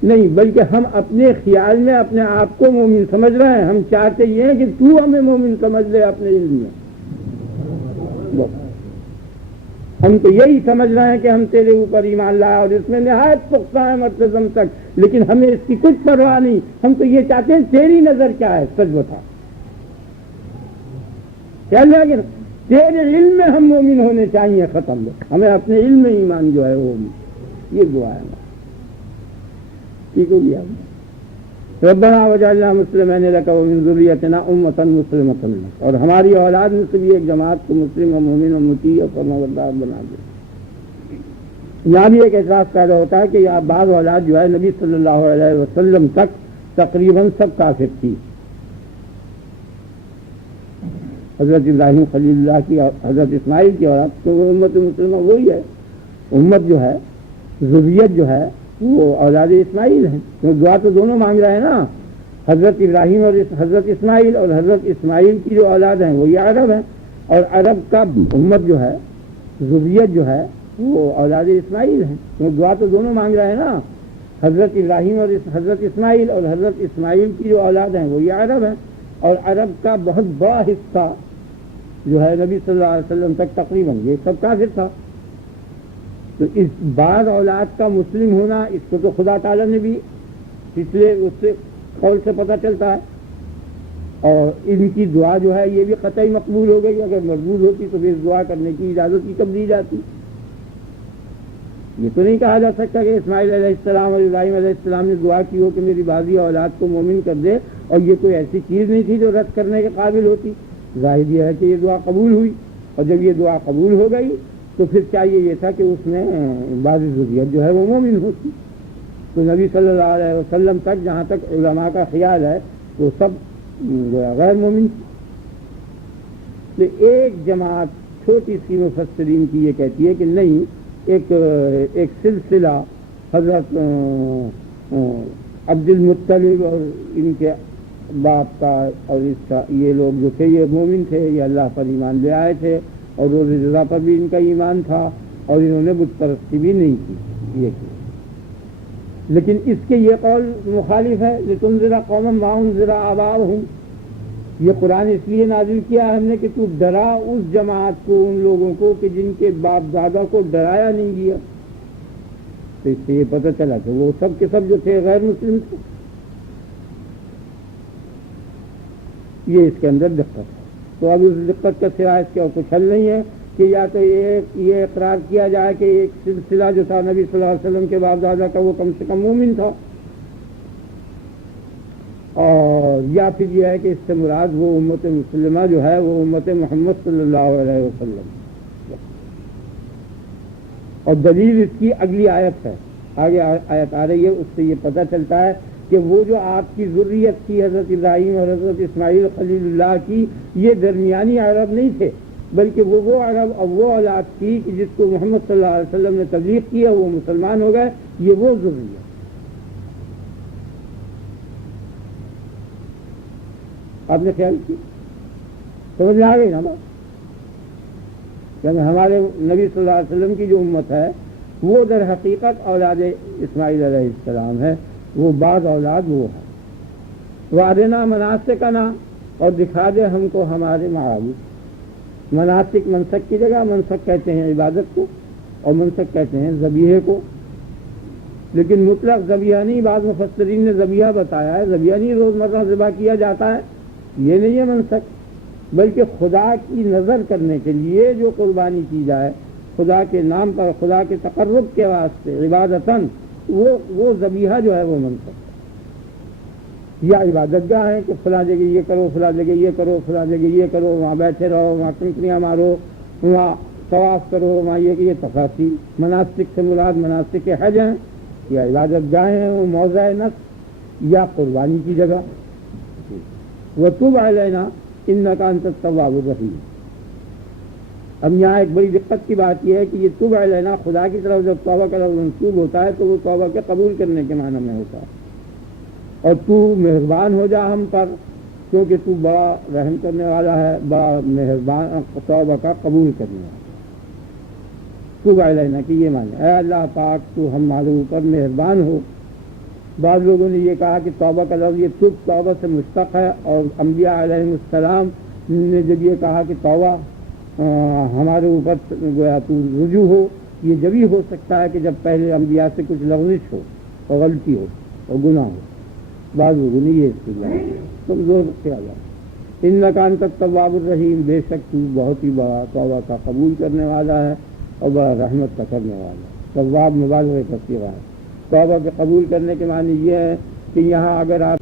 نہیں، بلکہ ہم اپنے خیال میں اپنے آپ کو مومن سمجھ رہے ہیں۔ ہم چاہتے یہ ہیں کہ تو ہمیں مومن سمجھ لے اپنے علم میں۔ ہم تو یہی سمجھ رہے ہیں کہ ہم تیرے اوپر ایمان لائے اور اس میں نہایت پختہ ہے مرتزم تک، لیکن ہمیں اس کی کچھ پرواہ نہیں۔ ہم تو یہ چاہتے ہیں تیری نظر کیا ہے، سچ بتا، کیا لگے نا؟ تیرے علم میں ہم مومن ہونے چاہیے، ختم۔ ہمیں اپنے علم میں ایمان جو ہے وہ یہ دعا ہے، ٹھیک ہو گیا؟ ربنا وجعلنا مسلمین لک ومن ذریتنا امۃ مسلمۃ لک، اور ہماری اولاد میں سے بھی ایک جماعت کو مسلم و مومن و مطیع اور فرمانبردار بنا دے۔ یہاں بھی ایک اعتراض پیدا ہوتا ہے کہ یہ بعض اولاد جو ہے نبی صلی اللہ علیہ وسلم تک تقریباً سب کافر تھی۔ حضرت ابراہیم خلیل اللہ کی اور حضرت اسماعیل کی اولاد تو وہ امت مسلمہ وہی ہے، امت جو ہے ذریت جو ہے وہ اولاد اسماعیل ہیں، تو دعا تو دونوں مانگ رہے ہیں نا، حضرت ابراہیم اور حضرت اسماعیل، اور حضرت اسماعیل کی جو اولاد ہیں وہ یہ عرب ہیں، اور عرب کا امت جو ہے ذریت جو ہے وہ اولاد اسماعیل ہیں، تو دعا تو دونوں مانگ رہے ہیں نا، حضرت ابراہیم اور حضرت اسماعیل، اور حضرت اسماعیل کی جو اولاد ہیں وہ یہ عرب ہیں، اور عرب کا بہت بڑا حصہ جو ہے نبی صلی اللہ علیہ وسلم تک تقریباً یہ سب کافر تھا۔ تو اس بعض اولاد کا مسلم ہونا اس کو تو خدا تعالیٰ نے بھی پچھلے اس سے قول سے پتہ چلتا ہے، اور ان کی دعا جو ہے یہ بھی قطعی مقبول ہو گئی، اگر مردود ہوتی تو پھر دعا کرنے کی اجازت ہی کب دی جاتی۔ یہ تو نہیں کہا جا سکتا کہ اسماعیل علیہ السلام اور ابراہیم علیہ السلام نے دعا کی ہو کہ میری باقی اولاد کو مومن کر دے، اور یہ کوئی ایسی چیز نہیں تھی جو رد کرنے کے قابل ہوتی۔ ظاہر یہ ہے کہ یہ دعا قبول ہوئی، اور جب یہ دعا قبول ہو گئی تو پھر چاہیے یہ تھا کہ اس میں بعض ذریت جو ہے وہ مومن ہوتی۔ تو نبی صلی اللہ علیہ وسلم تک جہاں تک علماء کا خیال ہے وہ سب غیر مومن تھی۔ تو ایک جماعت چھوٹی سی مفسرین کی یہ کہتی ہے کہ نہیں، ایک سلسلہ حضرت عبد المطلب اور ان کے باپ کا اور اس کا، یہ لوگ جو تھے یہ مومن تھے، یہ اللہ پر ایمان لے آئے تھے، اور روز جزا پر بھی ان کا ایمان تھا، اور انہوں نے بت پرستی بھی نہیں کی یہ کی۔ لیکن اس کے یہ قول مخالف ہے، لتنذر قوما ما انذر آباؤہم، یہ قرآن اس لیے نازل کیا ہم نے کہ تو ڈرا اس جماعت کو، ان لوگوں کو کہ جن کے باپ دادا کو ڈرایا نہیں گیا۔ تو اس سے یہ پتہ چلا کہ وہ سب کے سب جو تھے غیر مسلم تھے۔ یہ اس کے اندر دقت ہے۔ تو اب اس دقت کا سوائے اس کے اور کچھ حل نہیں ہے کہ یا تو یہ اقرار کیا جائے کہ ایک سلسلہ جو تھا نبی صلی اللہ علیہ وسلم کے باپ دادا کا وہ کم سے کم مومن تھا، اور یا پھر یہ ہے کہ اس سے مراد وہ امت مسلمہ جو ہے وہ امت محمد صلی اللہ علیہ وسلم، اور دلیل اس کی اگلی آیت ہے، آگے آیت آ رہی ہے، اس سے یہ پتہ چلتا ہے کہ وہ جو آپ کی ذریت تھی حضرت ابراہیم اور حضرت اسماعیل خلیل اللہ کی، یہ درمیانی عرب نہیں تھے، بلکہ وہ عرب اور وہ اولاد تھی کہ جس کو محمد صلی اللہ علیہ وسلم نے تبلیغ کیا، وہ مسلمان ہو گئے، یہ وہ ذریت۔ آپ نے خیال کی سمجھ میں آ گئی نا بات؟ یعنی ہمارے نبی صلی اللہ علیہ وسلم کی جو امت ہے وہ در حقیقت اولاد اسماعیل علیہ السلام ہے، وہ بعض اولاد وہ ہے۔ وارنا مناسکنا، اور دکھا دے ہم کو ہمارے معابد۔ مناسک منسک کی جگہ منسک کہتے ہیں عبادت کو، اور منسک کہتے ہیں ذبیحے کو، لیکن مطلق ذبیحہ نہیں، بعض مفسرین نے ذبیحہ بتایا ہے، ذبیحہ نہیں روزمرہ ذبح کیا جاتا ہے، یہ نہیں ہے منسک، بلکہ خدا کی نظر کرنے کے لیے جو قربانی کی جائے خدا کے نام پر، خدا کے تقرب کے واسطے عبادتاً، وہ ذبیحہ جو ہے وہ منسک ہے۔ یا عبادت گاہ ہے کہ فلاں جگہ یہ کرو، فلاں جگہ یہ کرو، فلاں جگہ یہ کرو، وہاں بیٹھے رہو، وہاں کنکریاں مارو، وہاں طواف کرو، وہاں یہ تفاصیل۔ مناسک سے مراد مناسک حج ہیں، یا عبادت گاہ ہیں، وہ موضع نسک یا قربانی کی جگہ۔ وَتُوبْ عَلَيْنَا إِنَّكَ أَنْتَ التَّوَّابُ الرَّحِيمُ۔ اب یہاں ایک بڑی دقت کی بات یہ ہے کہ یہ توب علینا خدا کی طرف جب توبہ کا لفظ منسوب ہوتا ہے تو وہ توبہ کے قبول کرنے کے معنی میں ہوتا ہے، اور تو مہربان ہو جا ہم پر، کیونکہ تو بڑا رحم کرنے والا ہے، بڑا مہربان، توبہ کا قبول کرنے والا۔ توب علینا کی یہ معنی، اے اللہ پاک تو ہمارے اوپر مہربان ہو۔ بعض لوگوں نے یہ کہا کہ توبہ کا لفظ یہ توبہ سے مشتق ہے، اور انبیاء علیہ السلام نے جب یہ کہا کہ توبہ ہمارے اوپر گویا تو رجوع ہو، یہ جب ہی ہو سکتا ہے کہ جب پہلے انبیاء سے کچھ لغزش ہو اور غلطی ہو اور گناہ ہو۔ بعض لوگوں نے یہ استدلال کیا، کمزور خیال ہے۔ انک انت التواب الرحیم، بے شک تو بہت ہی بڑا توبہ کا قبول کرنے والا ہے اور بڑا رحمت کا کرنے والا ہے۔ تواب مبالغہ کا صیغہ ہے۔ توبہ کے قبول کرنے کے معنی یہ ہے کہ یہاں اگر آپ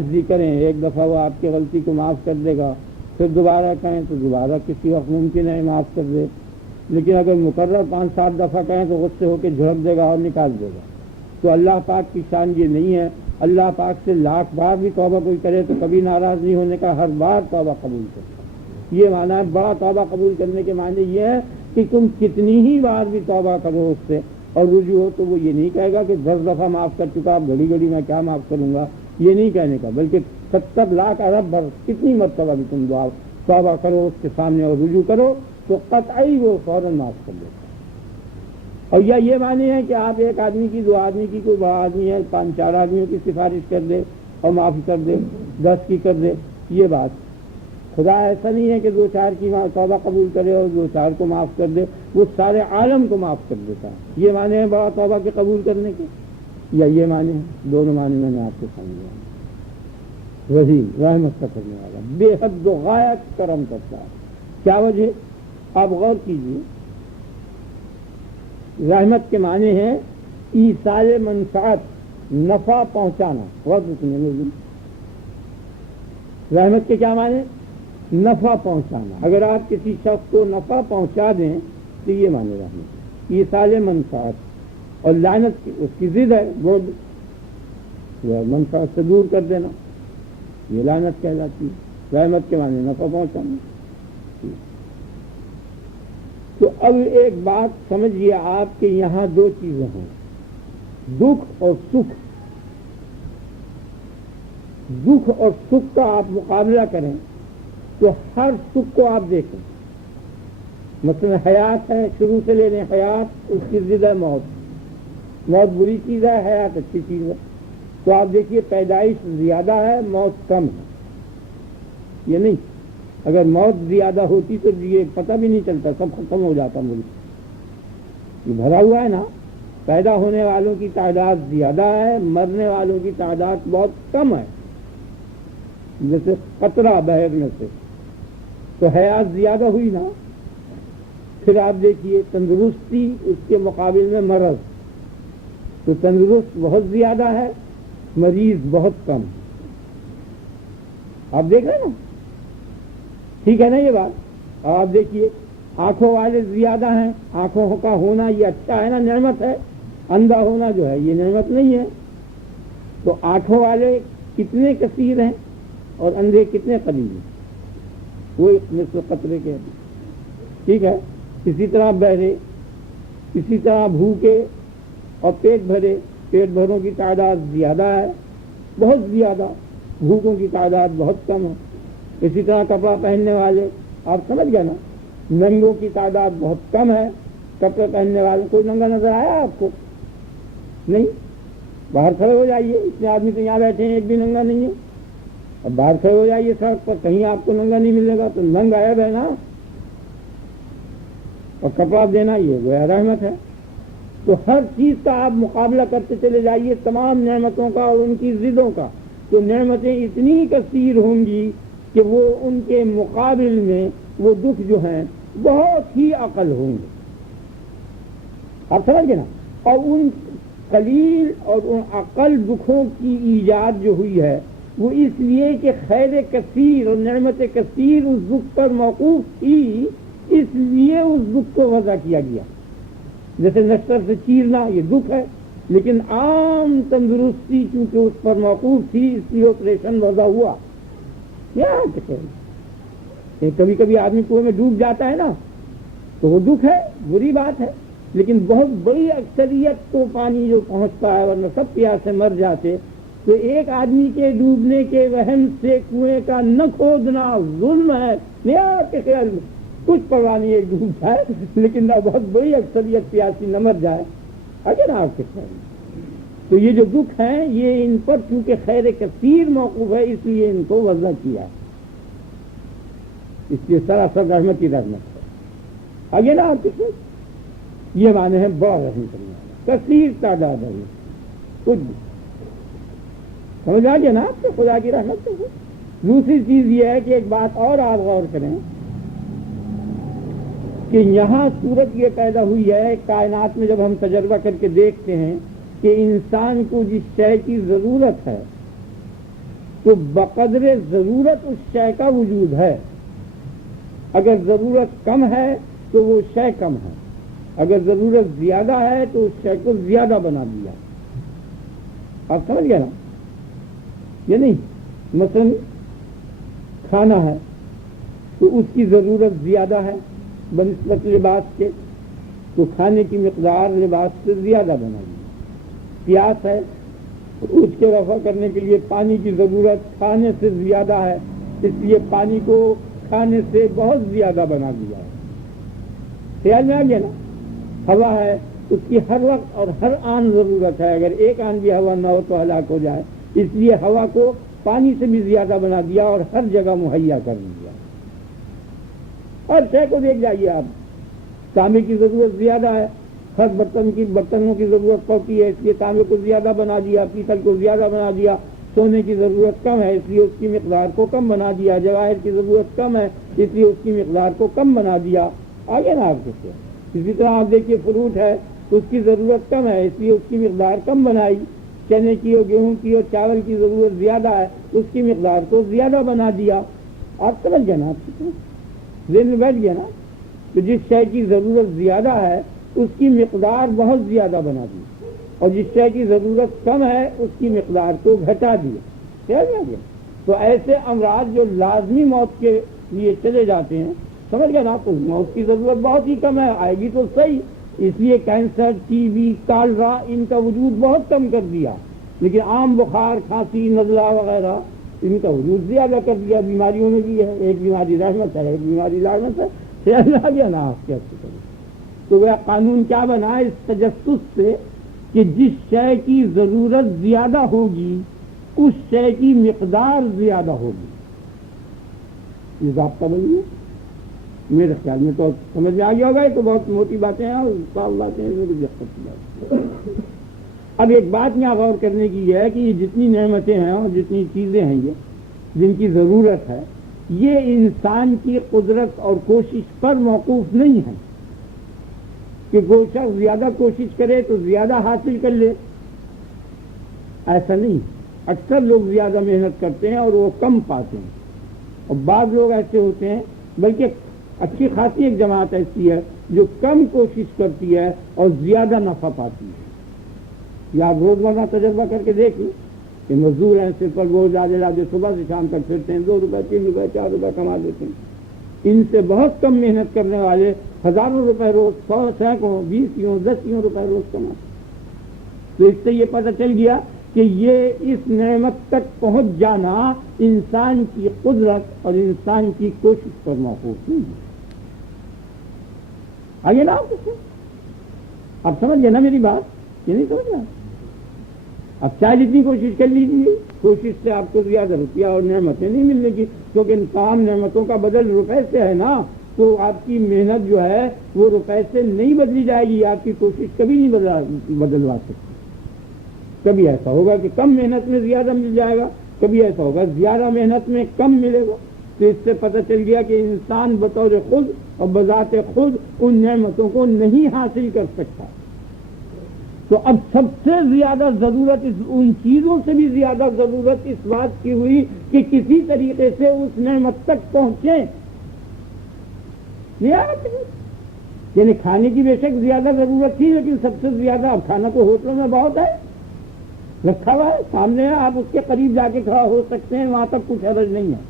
عاجزی کریں، ایک دفعہ وہ آپ کی غلطی کو معاف کر دے گا، پھر دوبارہ کہیں تو دوبارہ کسی وقت ممکن ہے معاف کر دے، لیکن اگر مقرر 5-7 دفعہ کہیں تو غصے ہو کے جھڑک دے گا اور نکال دے گا۔ تو اللہ پاک کی شان یہ نہیں ہے۔ اللہ پاک سے 1,00,000 بار بھی توبہ کوئی کرے تو کبھی ناراض نہیں ہونے کا، ہر بار توبہ قبول کرے۔ یہ معنی ہے، بڑا توبہ قبول کرنے کے معنی یہ ہے کہ تم کتنی ہی بار بھی توبہ کرو اس سے اور رجوع ہو تو وہ یہ نہیں کہے گا کہ 10 دفعہ معاف کر چکا، اب گھڑی گھڑی میں کیا معاف کروں گا، یہ نہیں کہنے کا، بلکہ 70 لاکھ ارب بھر کتنی مرتبہ بھی تم دعا توبہ کرو اس کے سامنے اور رجوع کرو تو قطعی وہ فوراً معاف کر دیتا ہے۔ اور یا یہ معنی ہے کہ آپ ایک آدمی کی، 2 آدمی کی، کوئی بڑا آدمی ہے 5-4 آدمیوں کی سفارش کر دے اور معافی کر دے، 10 کی کر دے، یہ بات خدا ایسا نہیں ہے کہ 2-4 کی توبہ قبول کرے اور 2-4 کو معاف کر دے، وہ سارے عالم کو معاف کر دیتا ہے۔ یہ معنی ہے بڑا توبہ کے قبول کرنے کے، یا یہ معنی ہے؟ دونوں معنی میں نے آپ کو سمجھا۔ رحیم، رحمت کا کرنے والا، بے حد و غایت کرم کرتا ہے۔ کیا وجہ؟ آپ غور کیجیے، رحمت کے معنی ہے ایصال منفعت، نفع پہنچانا۔ غور سنیے، رحمت کے کیا معنی؟ نفع پہنچانا۔ اگر آپ کسی شخص کو نفع پہنچا دیں تو یہ معنی رحمت، ایصال منفعت۔ اور لعنت اس کی ضد ہے، بعد، منفعت سے دور کر دینا، یہ لعنت کہلاتی ہے۔ رحمت کے معنی نفع پہنچانا۔ تو اب ایک بات سمجھیے آپ کہ یہاں 2 چیزیں ہیں، دکھ اور سکھ۔ دکھ اور سکھ کا آپ مقابلہ کریں تو ہر سکھ کو آپ دیکھیں، مثلا حیات ہے، شروع سے لے لیں حیات، اس کی ضد ہے موت۔ موت بری چیز ہے، حیات اچھی چیز ہے۔ تو آپ دیکھیے پیدائش زیادہ ہے، موت کم ہے، یہ نہیں۔ اگر موت زیادہ ہوتی تو یہ پتہ بھی نہیں چلتا، سب ختم ہو جاتا ملک۔ یہ بھرا ہوا ہے نا، پیدا ہونے والوں کی تعداد زیادہ ہے، مرنے والوں کی تعداد بہت کم ہے، جیسے قطرہ بحر میں سے۔ تو حیات زیادہ ہوئی نا۔ پھر آپ دیکھیے تندرستی، اس کے مقابل میں مرض، تو تندرست بہت زیادہ ہے، مریض بہت کم۔ آپ دیکھ رہے ہیں نا، ٹھیک ہے نا یہ بات؟ اور آپ دیکھیے آنکھوں والے زیادہ ہیں، آنکھوں کا ہونا یہ اچھا ہے نا، نعمت ہے۔ اندھا ہونا جو ہے یہ نعمت نہیں ہے۔ تو آنکھوں والے کتنے کثیر ہیں اور اندھے کتنے قلیل ہیں، وہ مثل قطرے کے، ٹھیک ہے۔ اسی طرح بہرے، اسی طرح بھوکے اور پیٹ بھرے، پیٹ بھروں کی تعداد زیادہ ہے، بہت زیادہ، بھوکوں کی تعداد بہت کم ہے۔ اسی طرح کپڑا پہننے والے، آپ سمجھ گئے نا، ننگوں کی تعداد بہت کم ہے، کپڑے پہننے والے۔ کوئی ننگا نظر آیا آپ کو؟ نہیں؟ باہر کھڑے ہو جائیے، اتنے آدمی تو یہاں بیٹھے ہیں، ایک بھی ننگا نہیں ہے۔ اب باہر کھڑے ہو جائیے سڑک پر، کہیں آپ کو ننگا نہیں ملے گا، تو ننگ عیب ہے نا، اور کپڑا دینا یہ وہ رحمت ہے۔ تو ہر چیز کا آپ مقابلہ کرتے چلے جائیے، تمام نعمتوں کا اور ان کی ضدوں کا، تو نعمتیں اتنی کثیر ہوں گی کہ وہ ان کے مقابل میں وہ دکھ جو ہیں بہت ہی اقل ہوں گے۔ آپ سمجھ گئے نا؟ اور ان قلیل اور ان اقل دکھوں کی ایجاد جو ہوئی ہے وہ اس لیے کہ خیر کثیر اور نعمت کثیر اس دکھ پر موقوف تھی، اس لیے اس دکھ کو وضع کیا گیا۔ جیسے نشتر سے چیرنا یہ دکھ ہے، لیکن عام تندرستی چونکہ اس پر موقوف تھی اس لیے آپریشن وضع ہوا۔ کبھی کبھی آدمی کنویں میں ڈوب جاتا ہے نا تو وہ دکھ ہے، بری بات ہے، لیکن بہت بڑی اکثریت کو پانی جو پہنچتا ہے، ورنہ سب پیاس سے مر جاتے۔ تو ایک آدمی کے ڈوبنے کے وہم سے کنویں کا نہ کھودنا ظلم ہے، کے خیال میں کچھ پرواہ نہیں ہے ڈوب جائے، لیکن نہ بہت بڑی اکثریت پیاسی نہ مر جائے، اگر آپ کے خیال میں۔ تو یہ جو دکھ ہیں یہ ان پر چونکہ خیر کثیر موقوف ہے اس لیے ان کو وضع کیا، اس لیے سراسر رحمت ہی رحمت ہے۔ آگے نا آپ کے یہ معنی ہے بڑا رحم کرنے والا، کثیر تعداد ہے، کچھ بھی سمجھ آ گیا نا آپ کو خدا کی رحمت سے۔ دوسری چیز یہ ہے کہ ایک بات اور آپ غور کریں کہ یہاں صورت یہ پیدا ہوئی ہے کائنات میں، جب ہم تجربہ کر کے دیکھتے ہیں کہ انسان کو جس شے کی ضرورت ہے تو بقدر ضرورت اس شے کا وجود ہے. اگر ضرورت کم ہے تو وہ شے کم ہے، اگر ضرورت زیادہ ہے تو اس شے کو زیادہ بنا دیا. آپ سمجھ گئے نا؟ یہ نہیں مثلا کھانا ہے تو اس کی ضرورت زیادہ ہے بنسبت لباس کے، تو کھانے کی مقدار لباس سے زیادہ بنا دی. پیاس ہے تو اس کے رفع کرنے کے لیے پانی کی ضرورت کھانے سے زیادہ ہے، اس لیے پانی کو کھانے سے بہت زیادہ بنا دیا ہے. خیال میں آ گیا نا؟ ہوا ہے اس کی ہر وقت اور ہر آن ضرورت ہے، اگر ایک آن بھی ہوا نہ ہو تو ہلاک ہو جائے، اس لیے ہوا کو پانی سے بھی زیادہ بنا دیا اور ہر جگہ مہیا کر دیا. اور شے کو دیکھ جائیے آپ، تانبے کی ضرورت زیادہ ہے، ہر برتنوں کی ضرورت پڑتی ہے، اس لیے تانبے کو زیادہ بنا دیا، پیتل کو زیادہ بنا دیا. سونے کی ضرورت کم ہے اس لیے اس کی مقدار کو کم بنا دیا. جواہر کی ضرورت کم ہے اس لیے اس کی مقدار کو کم بنا دیا. آگے نا آپ کو اسی طرح آپ دیکھیے فروٹ ہے تو اس کی ضرورت کم ہے اس لیے اس کی مقدار کم بنائی. چنے کی اور گیہوں کی اور چاول کی ضرورت زیادہ ہے اس کی مقدار کو زیادہ بنا دیا. آپ سمجھ گئے نا؟ آپ ذہن میں بیٹھ گیا نا؟ تو جس شے کی ضرورت زیادہ ہے اس کی مقدار بہت زیادہ بنا دی، اور جس شے کی ضرورت کم ہے اس کی مقدار کو گھٹا دیا. خیال میں آ گیا؟ تو ایسے امراض جو لازمی موت کے لیے چلے جاتے ہیں، سمجھ گئے نا؟ تو موت کی ضرورت بہت ہی کم ہے، آئے گی تو صحیح. اس لیے کینسر، ٹی بی، کالرا ان کا وجود بہت کم کر دیا، لیکن عام بخار، کھانسی، نزلہ وغیرہ ان کا وجود زیادہ کر دیا. بیماریوں میں بھی ہے، ایک بیماری رحمت ہے، ایک بیماری لعنت ہے. خیال آ گیا نا آپ کیسے کریں؟ تو وہ قانون کیا بنا اس تجسس سے کہ جس شے کی ضرورت زیادہ ہوگی اس شے کی مقدار زیادہ ہوگی. یہ ضابطہ بن گیا. میرے خیال میں تو سمجھ میں آ گیا ہوگا. یہ تو بہت موٹی باتیں ہیں اور صاف باتیں ہیں. اب ایک بات یہاں غور کرنے کی ہے کہ یہ جتنی نعمتیں ہیں اور جتنی چیزیں ہیں یہ جن کی ضرورت ہے، یہ انسان کی قدرت اور کوشش پر موقوف نہیں ہے کہ وہ شخص زیادہ کوشش کرے تو زیادہ حاصل کر لے. ایسا نہیں. اکثر لوگ زیادہ محنت کرتے ہیں اور وہ کم پاتے ہیں، اور بعض لوگ ایسے ہوتے ہیں، بلکہ اچھی خاصی ایک جماعت ایسی ہے جو کم کوشش کرتی ہے اور زیادہ نفع پاتی ہے. یا آپ روزمرہ تجربہ کر کے دیکھیں کہ مزدور ہیں صرف پر وہ زیادہ صبح سے شام تک پھرتے ہیں، 2 روپے 3 روپے 4 روپے کما دیتے ہیں. ان سے بہت کم محنت کرنے والے ہزاروں روپے روز، 100 سینکڑوں 20 10 روپے روز کماتے. تو اس سے یہ پتہ چل گیا کہ یہ اس نعمت تک پہنچ جانا انسان کی قدرت اور انسان کی کوشش پر موقوف نہیں ہے. آئیے نا آپ سمجھ گئے نا میری بات؟ یہ نہیں سمجھ رہا؟ اب چاہے جتنی کوشش کر لیجیے، کوشش سے آپ کو زیادہ روپیہ اور نعمتیں نہیں ملنے کی، کیونکہ تمام نعمتوں کا بدل روپے سے ہے نا. تو آپ کی محنت جو ہے وہ روپے سے نہیں بدلی جائے گی. آپ کی کوشش کبھی نہیں بدلوا سکتی. کبھی ایسا ہوگا کہ کم محنت میں زیادہ مل جائے گا، کبھی ایسا ہوگا زیادہ محنت میں کم ملے گا. تو اس سے پتہ چل گیا کہ انسان بطور خود اور بذات خود ان نعمتوں کو نہیں حاصل کر سکتا. تو اب سب سے زیادہ ضرورت ان چیزوں سے بھی زیادہ ضرورت اس بات کی ہوئی کہ کسی طریقے سے اس نعمت تک پہنچیں. یعنی کھانے کی بے شک زیادہ ضرورت تھی، لیکن سب سے زیادہ اب کھانا تو ہوٹلوں میں بہت ہے، رکھا ہوا ہے سامنے ہے، آپ اس کے قریب جا کے کھڑا ہو سکتے ہیں، وہاں تک کچھ حرج نہیں ہے.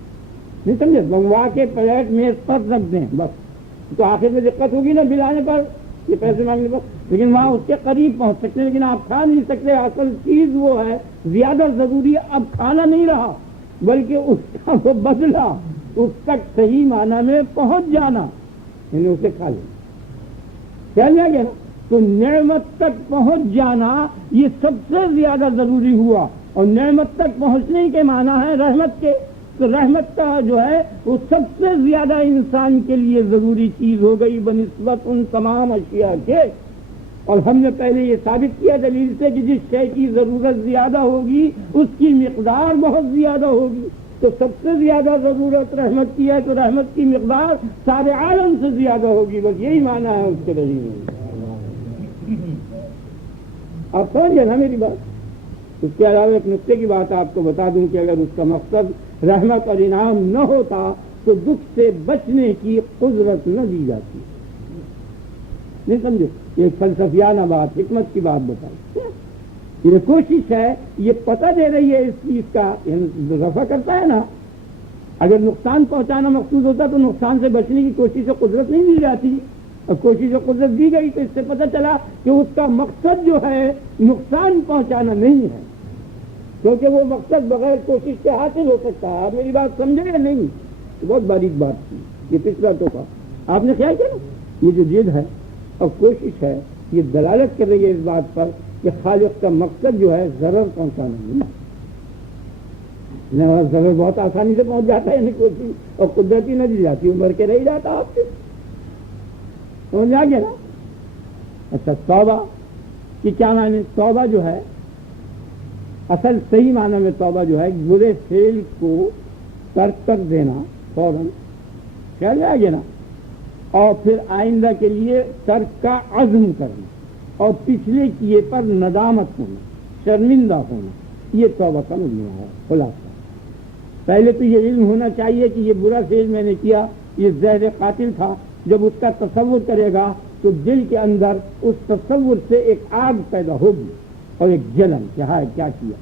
نہیں سمجھے؟ منگوا کے پلیٹ میز پر رکھ دیں بس. تو آخر میں دقت ہوگی نا بل آنے پر، یہ پیسے مانگنے پر، لیکن وہاں اس کے قریب پہنچ سکتے ہیں، لیکن آپ کھا نہیں سکتے. اصل چیز وہ ہے زیادہ ضروری اب کھانا نہیں رہا، بلکہ اس کا وہ بدلہ، اس تک صحیح معنی میں پہنچ جانا، یعنی اسے کھا لیں. خیال میں آ گیا نا؟ تو نعمت تک پہنچ جانا یہ سب سے زیادہ ضروری ہوا. اور نعمت تک پہنچنے کے معنی ہے رحمت کے. تو رحمت کا جو ہے وہ سب سے زیادہ انسان کے لیے ضروری چیز ہو گئی بنسبت ان تمام اشیاء کے. اور ہم نے پہلے یہ ثابت کیا دلیل سے کہ جس شے کی ضرورت زیادہ ہوگی اس کی مقدار بہت زیادہ ہوگی. تو سب سے زیادہ ضرورت رحمت کی ہے، تو رحمت کی مقدار سارے عالم سے زیادہ ہوگی. بس یہی معنی ہے اس کے دلیل میں. آپ سمجھ گئے نا میری بات؟ اس کے علاوہ ایک نقطے کی بات آپ کو بتا دوں کہ اگر اس کا مقصد رحمت اور انعام نہ ہوتا تو دکھ سے بچنے کی قدرت نہ دی جاتی. نہیں سمجھو؟ یہ فلسفیانہ بات، حکمت کی بات بتائی. یہ کوشش ہے، یہ پتہ دے رہی ہے اس چیز کا رفع کرتا ہے نا. اگر نقصان پہنچانا مقصود ہوتا تو نقصان سے بچنے کی کوشش و قدرت نہیں دی جاتی. اور کوشش و قدرت دی گئی تو اس سے پتہ چلا کہ اس کا مقصد جو ہے نقصان پہنچانا نہیں ہے، کیونکہ وہ مقصد بغیر کوشش کے حاصل ہو سکتا ہے. آپ میری بات سمجھے یا نہیں؟ بہت باریک بات تھی یہ پچھلا ٹوکا. آپ نے خیال کیا نا، یہ جو جد ہے اور کوشش ہے یہ دلالت کر رہی ہے اس بات پر کہ خالق کا مقصد جو ہے ضرر پہنچانا نہیں. ضرر بہت آسانی سے پہنچ جاتا ہے، یعنی کوشش اور قدرتی نہ دی جاتی، عمر کے رہ جاتا آپ سے. سمجھ آ گیا نا؟ اچھا، توبہ کی کیا معنی؟ توبہ جو ہے اصل صحیح معنی میں توبہ جو ہے برے فعل کو ترک کر دینا فوراً، خیال آ گیا نا، اور پھر آئندہ کے لیے ترک کا عزم کرنا اور پچھلے کیے پر ندامت ہونا، شرمندہ ہونا. یہ توبہ کا مجموعہ ہے خلاصہ. پہلے تو یہ علم ہونا چاہیے کہ یہ برا فعل میں نے کیا، یہ زہر قاتل تھا. جب اس کا تصور کرے گا تو دل کے اندر اس تصور سے ایک آگ پیدا ہوگی اور ایک جلن کہ ہائے کیا کیا،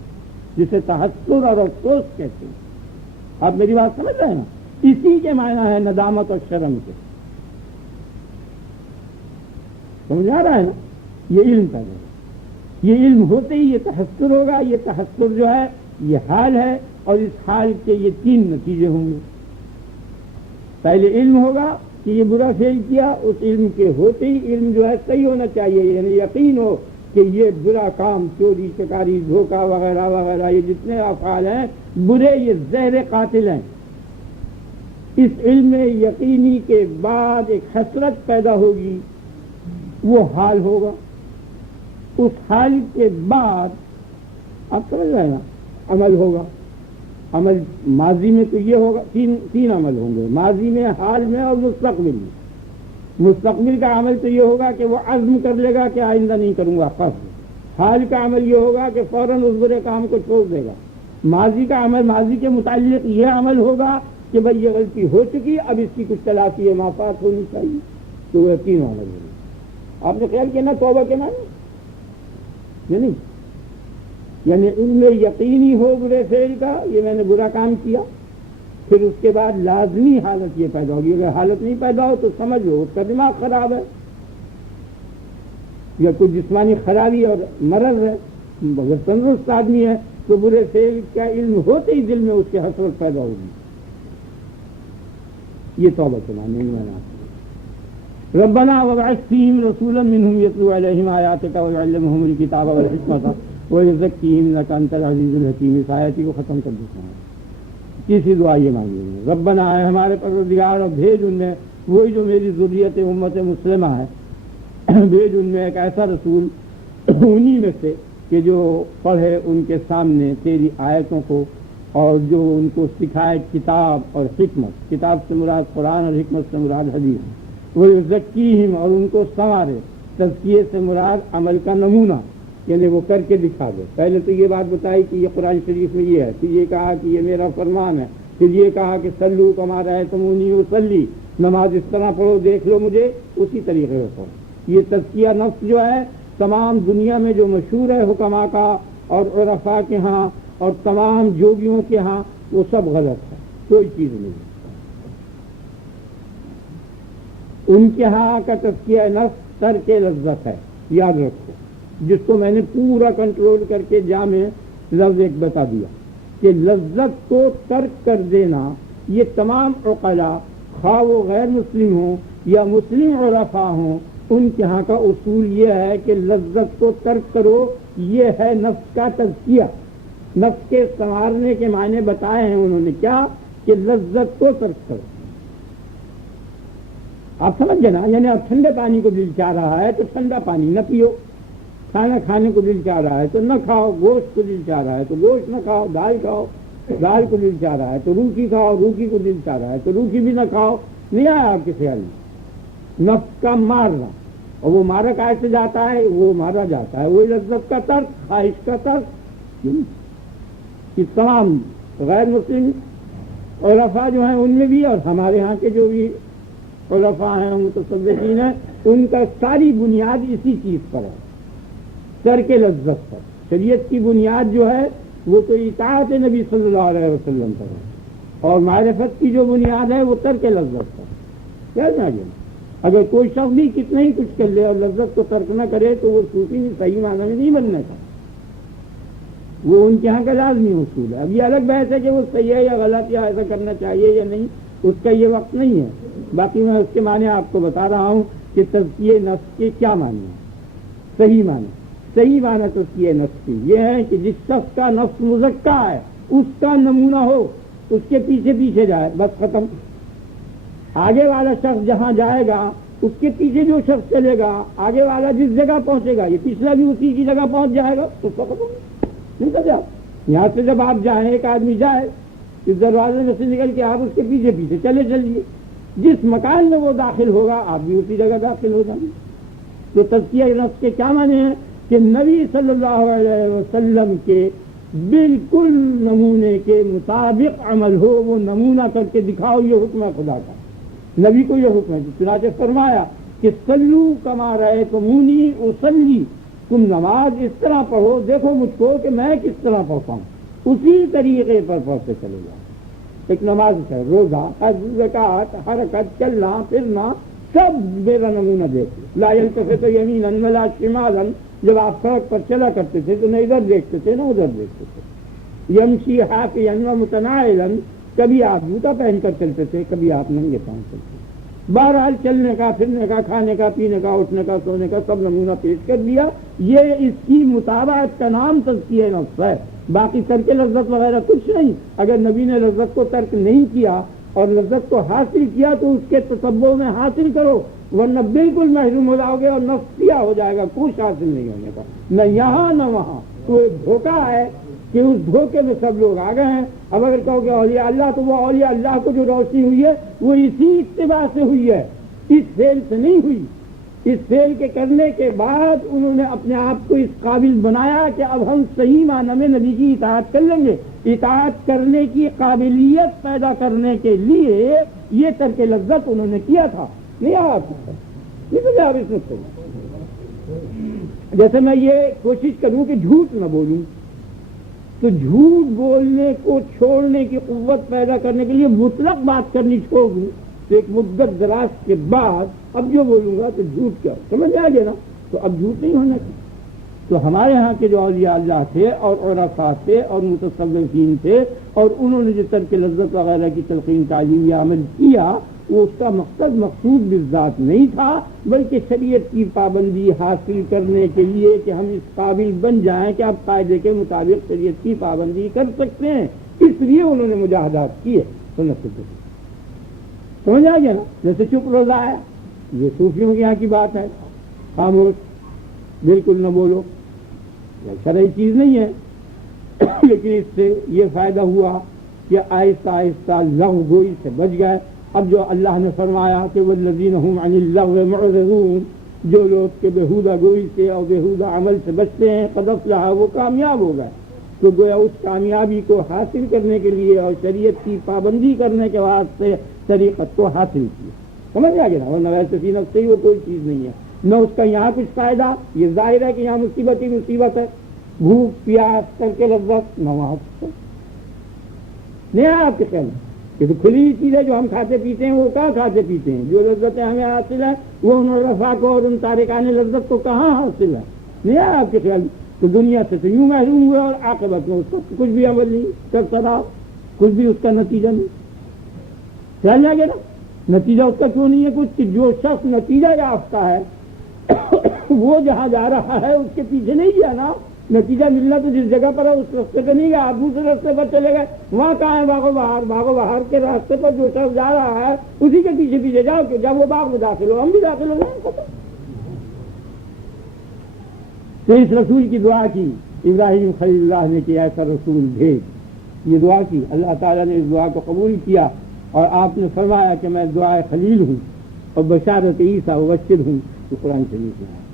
جسے تحسر اور افسوس کہتے ہیں. آپ میری بات سمجھ رہے ہیں نا؟ اسی کے معنی ہے ندامت اور شرم کے. سمجھ آ رہا ہے نا؟ یہ علم پیدا ہے. یہ علم ہوتے ہی یہ تحسر ہوگا. یہ تحسر جو ہے یہ حال ہے، اور اس حال کے یہ 3 نتیجے ہوں گے. پہلے علم ہوگا کہ یہ برا فعل کیا، اس علم کے ہوتے ہی علم جو ہے صحیح ہونا چاہیے، یعنی یقین ہو کہ یہ برا کام، چوری چکاری دھوکہ وغیرہ وغیرہ، یہ جتنے افعال ہیں برے، یہ زہر قاتل ہیں. اس علم میں یقینی کے بعد ایک حسرت پیدا ہوگی، وہ حال ہوگا. اس حال کے بعد آپ سمجھ رہے ہیں نا عمل ہوگا. عمل ماضی میں تو یہ ہوگا، تین عمل ہوں گے، ماضی میں، حال میں اور مستقبل میں. مستقبل کا عمل تو یہ ہوگا کہ وہ عزم کر لے گا کہ آئندہ نہیں کروں گا قصد. حال کا عمل یہ ہوگا کہ فوراً اس برے کام کو چھوڑ دے گا. ماضی کا عمل، ماضی کے متعلق یہ عمل ہوگا کہ بھائی یہ غلطی ہو چکی، اب اس کی کچھ تلافی معافات ہونی چاہیے. تو وہ 3 عمل ہوں گے. آپ نے خیال کیا نا توبہ کے معنی؟ یعنی علم یقینی ہو برے فعل کا، یہ میں نے برا کام کیا. پھر اس کے بعد لازمی حالت یہ پیدا ہوگی. اگر حالت نہیں پیدا ہو تو سمجھو اس کا دماغ خراب ہے یا کوئی جسمانی خرابی اور مرض ہے. اگر تندرست آدمی ہے تو برے فعل کا علم ہوتے ہی دل میں اس کی حسرت پیدا ہوگی. یہ توبہ کے معنی نہیں. ربنا وابعث فیہم رسولا منہم یتلو علیہم آیاتک ویعلمہم الکتاب والحکمۃ ویزکیہم انک انت العزیز الحکیم. اس آیتی کو ختم کر دیتا ہوں. تیسری دعا یہ مانگی ہے، ربنا ہے ہمارے پروردگار، اور بھیج ان میں وہی جو میری ذریت امت مسلمہ ہے، بھیج ان میں ایک ایسا رسول انہی میں سے کہ جو پڑھے ان کے سامنے تیری آیتوں کو، اور جو ان کو سکھائے کتاب اور حکمت. کتاب سے مراد قرآن اور حکمت سے مراد حدیث. وَيُزَكِّيهِمْ اور ان کو سنوارے. تزکیے سے مراد عمل کا نمونہ، یعنی وہ کر کے دکھا دے. پہلے تو یہ بات بتائی کہ یہ قرآن شریف میں یہ ہے، پھر یہ کہا کہ یہ میرا فرمان ہے، پھر یہ کہا کہ صلو کما رأیتمونی اصلی، نماز اس طرح پڑھو دیکھ لو مجھے اسی طریقے سے پڑھو. یہ تزکیہ نفس جو ہے تمام دنیا میں جو مشہور ہے حکماء کا اور عرفاء کے ہاں اور تمام جوگیوں کے ہاں، وہ سب غلط ہے، کوئی چیز نہیں. ان کے ہاں کا تزکیہ نفس ترک لذت ہے. یاد رکھو، جس کو میں نے پورا کنٹرول کر کے جامع لفظ ایک بتا دیا کہ لذت کو ترک کر دینا، یہ تمام عقلاء خواہ وہ غیر مسلم ہوں یا مسلم عرفاء ہوں، ان کے ہاں کا اصول یہ ہے کہ لذت کو ترک کرو. یہ ہے نفس کا تزکیہ. نفس کے سنوارنے کے معنی بتائے ہیں انہوں نے کیا، کہ لذت کو ترک کرو. آپ سمجھ گئے نا؟ یعنی آپ ٹھنڈے پانی کو دل چاہ رہا ہے تو ٹھنڈا پانی نہ پیو، کھانا کھانے کو دل چاہ رہا ہے تو نہ کھاؤ، گوشت کو دل چاہ رہا ہے تو گوشت نہ کھاؤ، دال کھاؤ، دال کو دل چاہ رہا ہے تو روکی کھاؤ، روکی کو دل چاہ رہا ہے تو روکی بھی نہ کھاؤ. نہیں آیا آپ کے خیال میں؟ نفس کا مارنا، اور وہ مارا کیسے جاتا ہے؟ وہ مارا جاتا ہے وہی لذت کا ترک، خواہش کا ترک. کہ تمام غیر مسلم علماء جو ہیں ان میں بھی اور ہمارے ہاں کے جو بھی علماء ہیں متصوفین ہیں ان کا ساری بنیاد اسی چیز پر ہے، ترک لذت پر۔ شریعت کی بنیاد جو ہے وہ تو اطاعت نبی صلی اللہ علیہ وسلم پر ہے، اور معرفت کی جو بنیاد ہے وہ ترک لذت پر۔ کیا جانیں اگر کوئی شخص بھی کتنا ہی کچھ کر لے اور لذت کو ترک نہ کرے تو وہ صوفی صحیح معنی میں نہیں بننے کا، وہ ان کے یہاں کا لازمی اصول ہے۔ اب یہ الگ بحث ہے کہ وہ صحیح ہے یا غلط یا ایسا کرنا چاہیے یا نہیں، اس کا یہ وقت نہیں ہے۔ باقی میں اس کے معنی آپ کو بتا رہا ہوں کہ تزکیہ نفس کے کیا معنی ہیں۔ صحیح معنی تزکیہ نفس کی یہ ہے کہ جس شخص کا نفس مزکا ہے اس کا نمونہ ہو، اس کے پیچھے پیچھے جائے، بس ختم۔ آگے والا شخص جہاں جائے گا اس کے پیچھے جو شخص چلے گا، آگے والا جس جگہ پہنچے گا یہ پچھلا بھی اسی کی جگہ پہنچ جائے گا، اس کو ختم نہیں کر جاؤ۔ یہاں سے جب آپ جائیں، ایک آدمی جائے اس دروازے میں سے نکل کے آپ اس کے پیچھے پیچھے چلیے، جس مکان میں وہ داخل ہوگا آپ بھی اسی جگہ داخل ہو جائیں گے۔ تو تزکیہ نفس کے کیا معنی ہیں کہ نبی صلی اللہ علیہ وسلم کے بالکل نمونے کے مطابق عمل ہو، وہ نمونہ کر کے دکھاؤ، یہ حکم ہے خدا کا۔ نبی کو یہ حکم ہے، چنانچہ فرمایا کہ صلو کما رأیتمونی اصلی، تم نماز اس طرح پڑھو، دیکھو مجھ کو کہ میں کس طرح پڑھتا ہوں، اسی طریقے پر پڑھتے چلے جاؤ۔ ایک نماز ہے، روزہ، حج، زکوٰۃ، حرکت، چلنا پھرنا، سب میرا نمونہ دیکھ۔ لا یلتفت یمینا ولا شمالا، جب آپ سڑک پر چلا کرتے تھے تو نہ ادھر دیکھتے تھے نہ ادھر دیکھتے تھے۔ یمشی حافیا ومتناعلا، کبھی آپ جوتا پہن کر چلتے تھے، کبھی آپ ننگے پاؤں چلتے تھے۔ بہرحال چلنے کا، پھرنے کا، کھانے کا، پینے کا، اٹھنے کا، سونے کا سب نمونہ پیش کر دیا۔ یہ اس کی مطابقت کا نام تزکیہ نفس ہے، باقی ترک لذت وغیرہ کچھ نہیں۔ اگر نبی نے لذت کو ترک نہیں کیا اور لذت کو حاصل کیا تو اس کے تتبع میں حاصل کرو، ورنہ بالکل محروم ہو جاؤ گے اور نفس کیا ہو جائے گا، کچھ حاصل نہیں ہونے کا، نہ یہاں نہ وہاں۔ تو ایک دھوکہ ہے کہ اس دھوکے میں سب لوگ آ گئے ہیں۔ اب اگر کہو کہ اولیاء اللہ، تو وہ اولیاء اللہ کو جو روشنی ہوئی ہے وہ اسی اتباع سے ہوئی ہے، اس فعل سے نہیں ہوئی۔ اس فعل کے کرنے کے بعد انہوں نے اپنے آپ کو اس قابل بنایا کہ اب ہم صحیح معنی میں نبی کی اطاعت کر لیں گے۔ اطاعت کرنے کی قابلیت پیدا کرنے کے لیے یہ ترک لذت انہوں نے کیا تھا۔ نہیں آپ اس میں جیسے میں یہ کوشش کروں کہ جھوٹ نہ بولوں، تو جھوٹ بولنے کو چھوڑنے کی قوت پیدا کرنے کے لیے مطلق بات کرنی چھوڑ دوں تو ایک مدت دراز کے بعد اب جو بولوں گا تو جھوٹ کیا سمجھ آ گیا نا، تو اب جھوٹ نہیں ہونا چاہیے۔ تو ہمارے ہاں کے جو اولیاء اللہ تھے اور عرفاء تھے اور متصوفین تھے، اور انہوں نے جو ترک لذت وغیرہ کی تلقین تعلیم یا عمل کیا، وہ اس کا مقصود بالذات نہیں تھا، بلکہ شریعت کی پابندی حاصل کرنے کے لیے کہ ہم اس قابل بن جائیں کہ اب قاعدے کے مطابق شریعت کی پابندی کر سکتے ہیں، اس لیے انہوں نے مجاہدات کیے۔ سمجھ آ گیا نا؟ جیسے چپ روزہ ہے، یہ صوفیوں کے یہاں کی بات ہے، خاموش بالکل نہ بولو، یہ شرعی چیز نہیں ہے، لیکن اس سے یہ فائدہ ہوا کہ آہستہ آہستہ لغو گوئی سے بچ گئے۔ اب جو اللہ نے فرمایا کہ والذین هم عن اللغو معرضون، جو لوگ کے بےہودہ گوئی سے اور بےہودہ عمل سے بچتے ہیں، قد افلح، وہ کامیاب ہو گئے۔ تو گویا اس کامیابی کو حاصل کرنے کے لیے اور شریعت کی پابندی کرنے کے واسطے طریقت کو حاصل کیا۔ سمجھ آ گیا نا؟ ورنہ ویسے فی نفس سے وہ کوئی چیز نہیں ہے، نہ اس کا یہاں کچھ فائدہ۔ یہ ظاہر ہے کہ یہاں مصیبت ہی مصیبت ہے، بھوک پیاس ترک لذت، نہ وہاں نہیں ہے آپ کے خیال میں؟ یہ تو کھلی ہوئی چیز ہے، جو ہم کھاتے پیتے ہیں وہ کہاں کھاتے پیتے ہیں؟ جو لذتیں ہمیں حاصل ہے وہ ان رفا کو اور ان تارکان لذت کو کہاں حاصل ہے؟ نہیں ہے آپ کے خیال میں؟ تو دنیا سے تو یوں محروم ہوئے اور عاقبت میں اس کو کچھ بھی عمل نہیں کرتا رہا، کچھ بھی اس کا نتیجہ نہیں۔ خیال آ گیا نا؟ نتیجہ اس کا کیوں نہیں ہے کچھ؟ کہ جو شخص نتیجہ یافتہ ہے وہ جہاں جا رہا ہے اس کے پیچھے نہیں گیا نا، نتیجہ ملنا تو جس جگہ پر ہے اس راستے پہ نہیں گیا، آپ دوسرے راستے پر چلے گئے، وہاں کہاں ہے باغ و بہار کے راستے پر جو شخص جا رہا ہے اسی کے پیچھے پیچھے جاؤ کہ جب وہ باغ میں داخل ہو ہم بھی داخل ہو جائیں۔ تو اس رسول کی دعا کی، ابراہیم خلیل اللہ نے کہ ایسا رسول بھیج، یہ دعا کی، اللہ تعالیٰ نے اس دعا کو قبول کیا اور آپ نے فرمایا کہ میں دعائے خلیل ہوں اور بشارت عیسیٰ مبشر ہوں، تو قرآن شریف میں ہے۔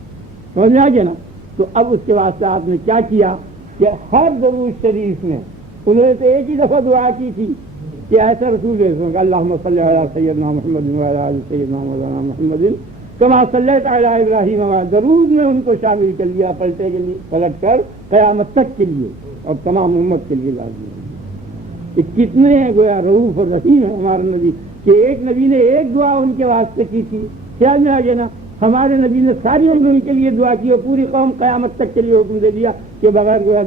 سمجھ آ گیا نا؟ تو اب اس کے واسطے آپ نے کیا کیا؟ کہ ہر درود شریف میں انہوں نے تو ایک ہی دفعہ دعا کی تھی کہ ایسا رسول ہے اللہم صلی علی سیدنا محمد وعلی آل سیدنا مولانا محمد کما صلیت علی ابراہیم، درود میں ان کو شامل کر لیا پلٹے کے لیے، پلٹ کر قیامت تک کے لیے اور تمام امت کے لیے لازمی ہے۔ کہ کتنے ہیں گویا رؤوف اور رحیم ہے ہمارا نبی کہ ایک نبی نے ایک دعا ان کے واسطے کی تھی، خیال میں آ گیا نا، ہمارے نبی نے ساری ان کے لیے دعا کی اور پوری قوم قیامت تک کے لیے حکم دے دیا کہ بغیر گویا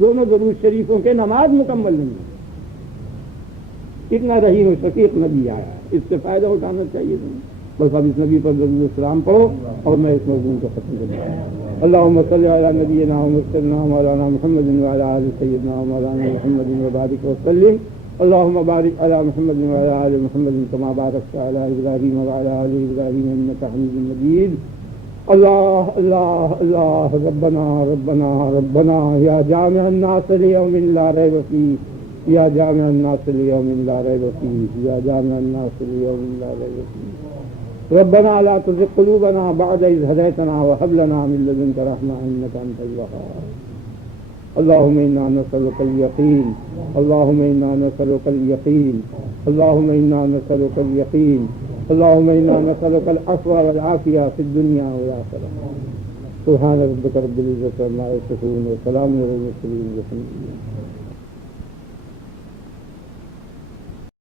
دونوں درود شریفوں کے نماز مکمل نہیں ہے۔ کتنا رحیم و شفیق نبی آیا ہے، اس سے فائدہ اٹھانا چاہیے تمہیں۔ بس اب اس نبی پر درود السلام پڑھو اور میں اس موضوع کو ختم کر دوں۔ اللہم صلی علی نبینا و سیدنا مولانا محمد وعلی آل سیدنا مولانا محمد وبارک وسلم۔ اللہم بارک علی محمد وعلی آل محمد کما بارکت علی ابراہیم وعلی آل ابراہیم انک حمید مجید۔ اللہ اللہ اللہ ربنا ربنا ربنا یا جامع الناس لیوم لا ریب فیہ، یا جامع الناس لیوم لا ریب فیہ، یا جامع الناس لیوم لا ریب فیہ۔ ربنا لا تزغ قلوبنا بعد إذ هديتنا وهب لنا من لدنك رحمة إنك أنت الوهاب۔ اللهم إنا نسألك اليقين، اللهم إنا نسألك اليقين، اللهم إنا نسألك اليقين، اللهم إنا نسألك العفو والعافية في الدنيا والآخرة۔ سبحان ربك رب العزة عما يصفون وسلام على المرسلين والحمد لله۔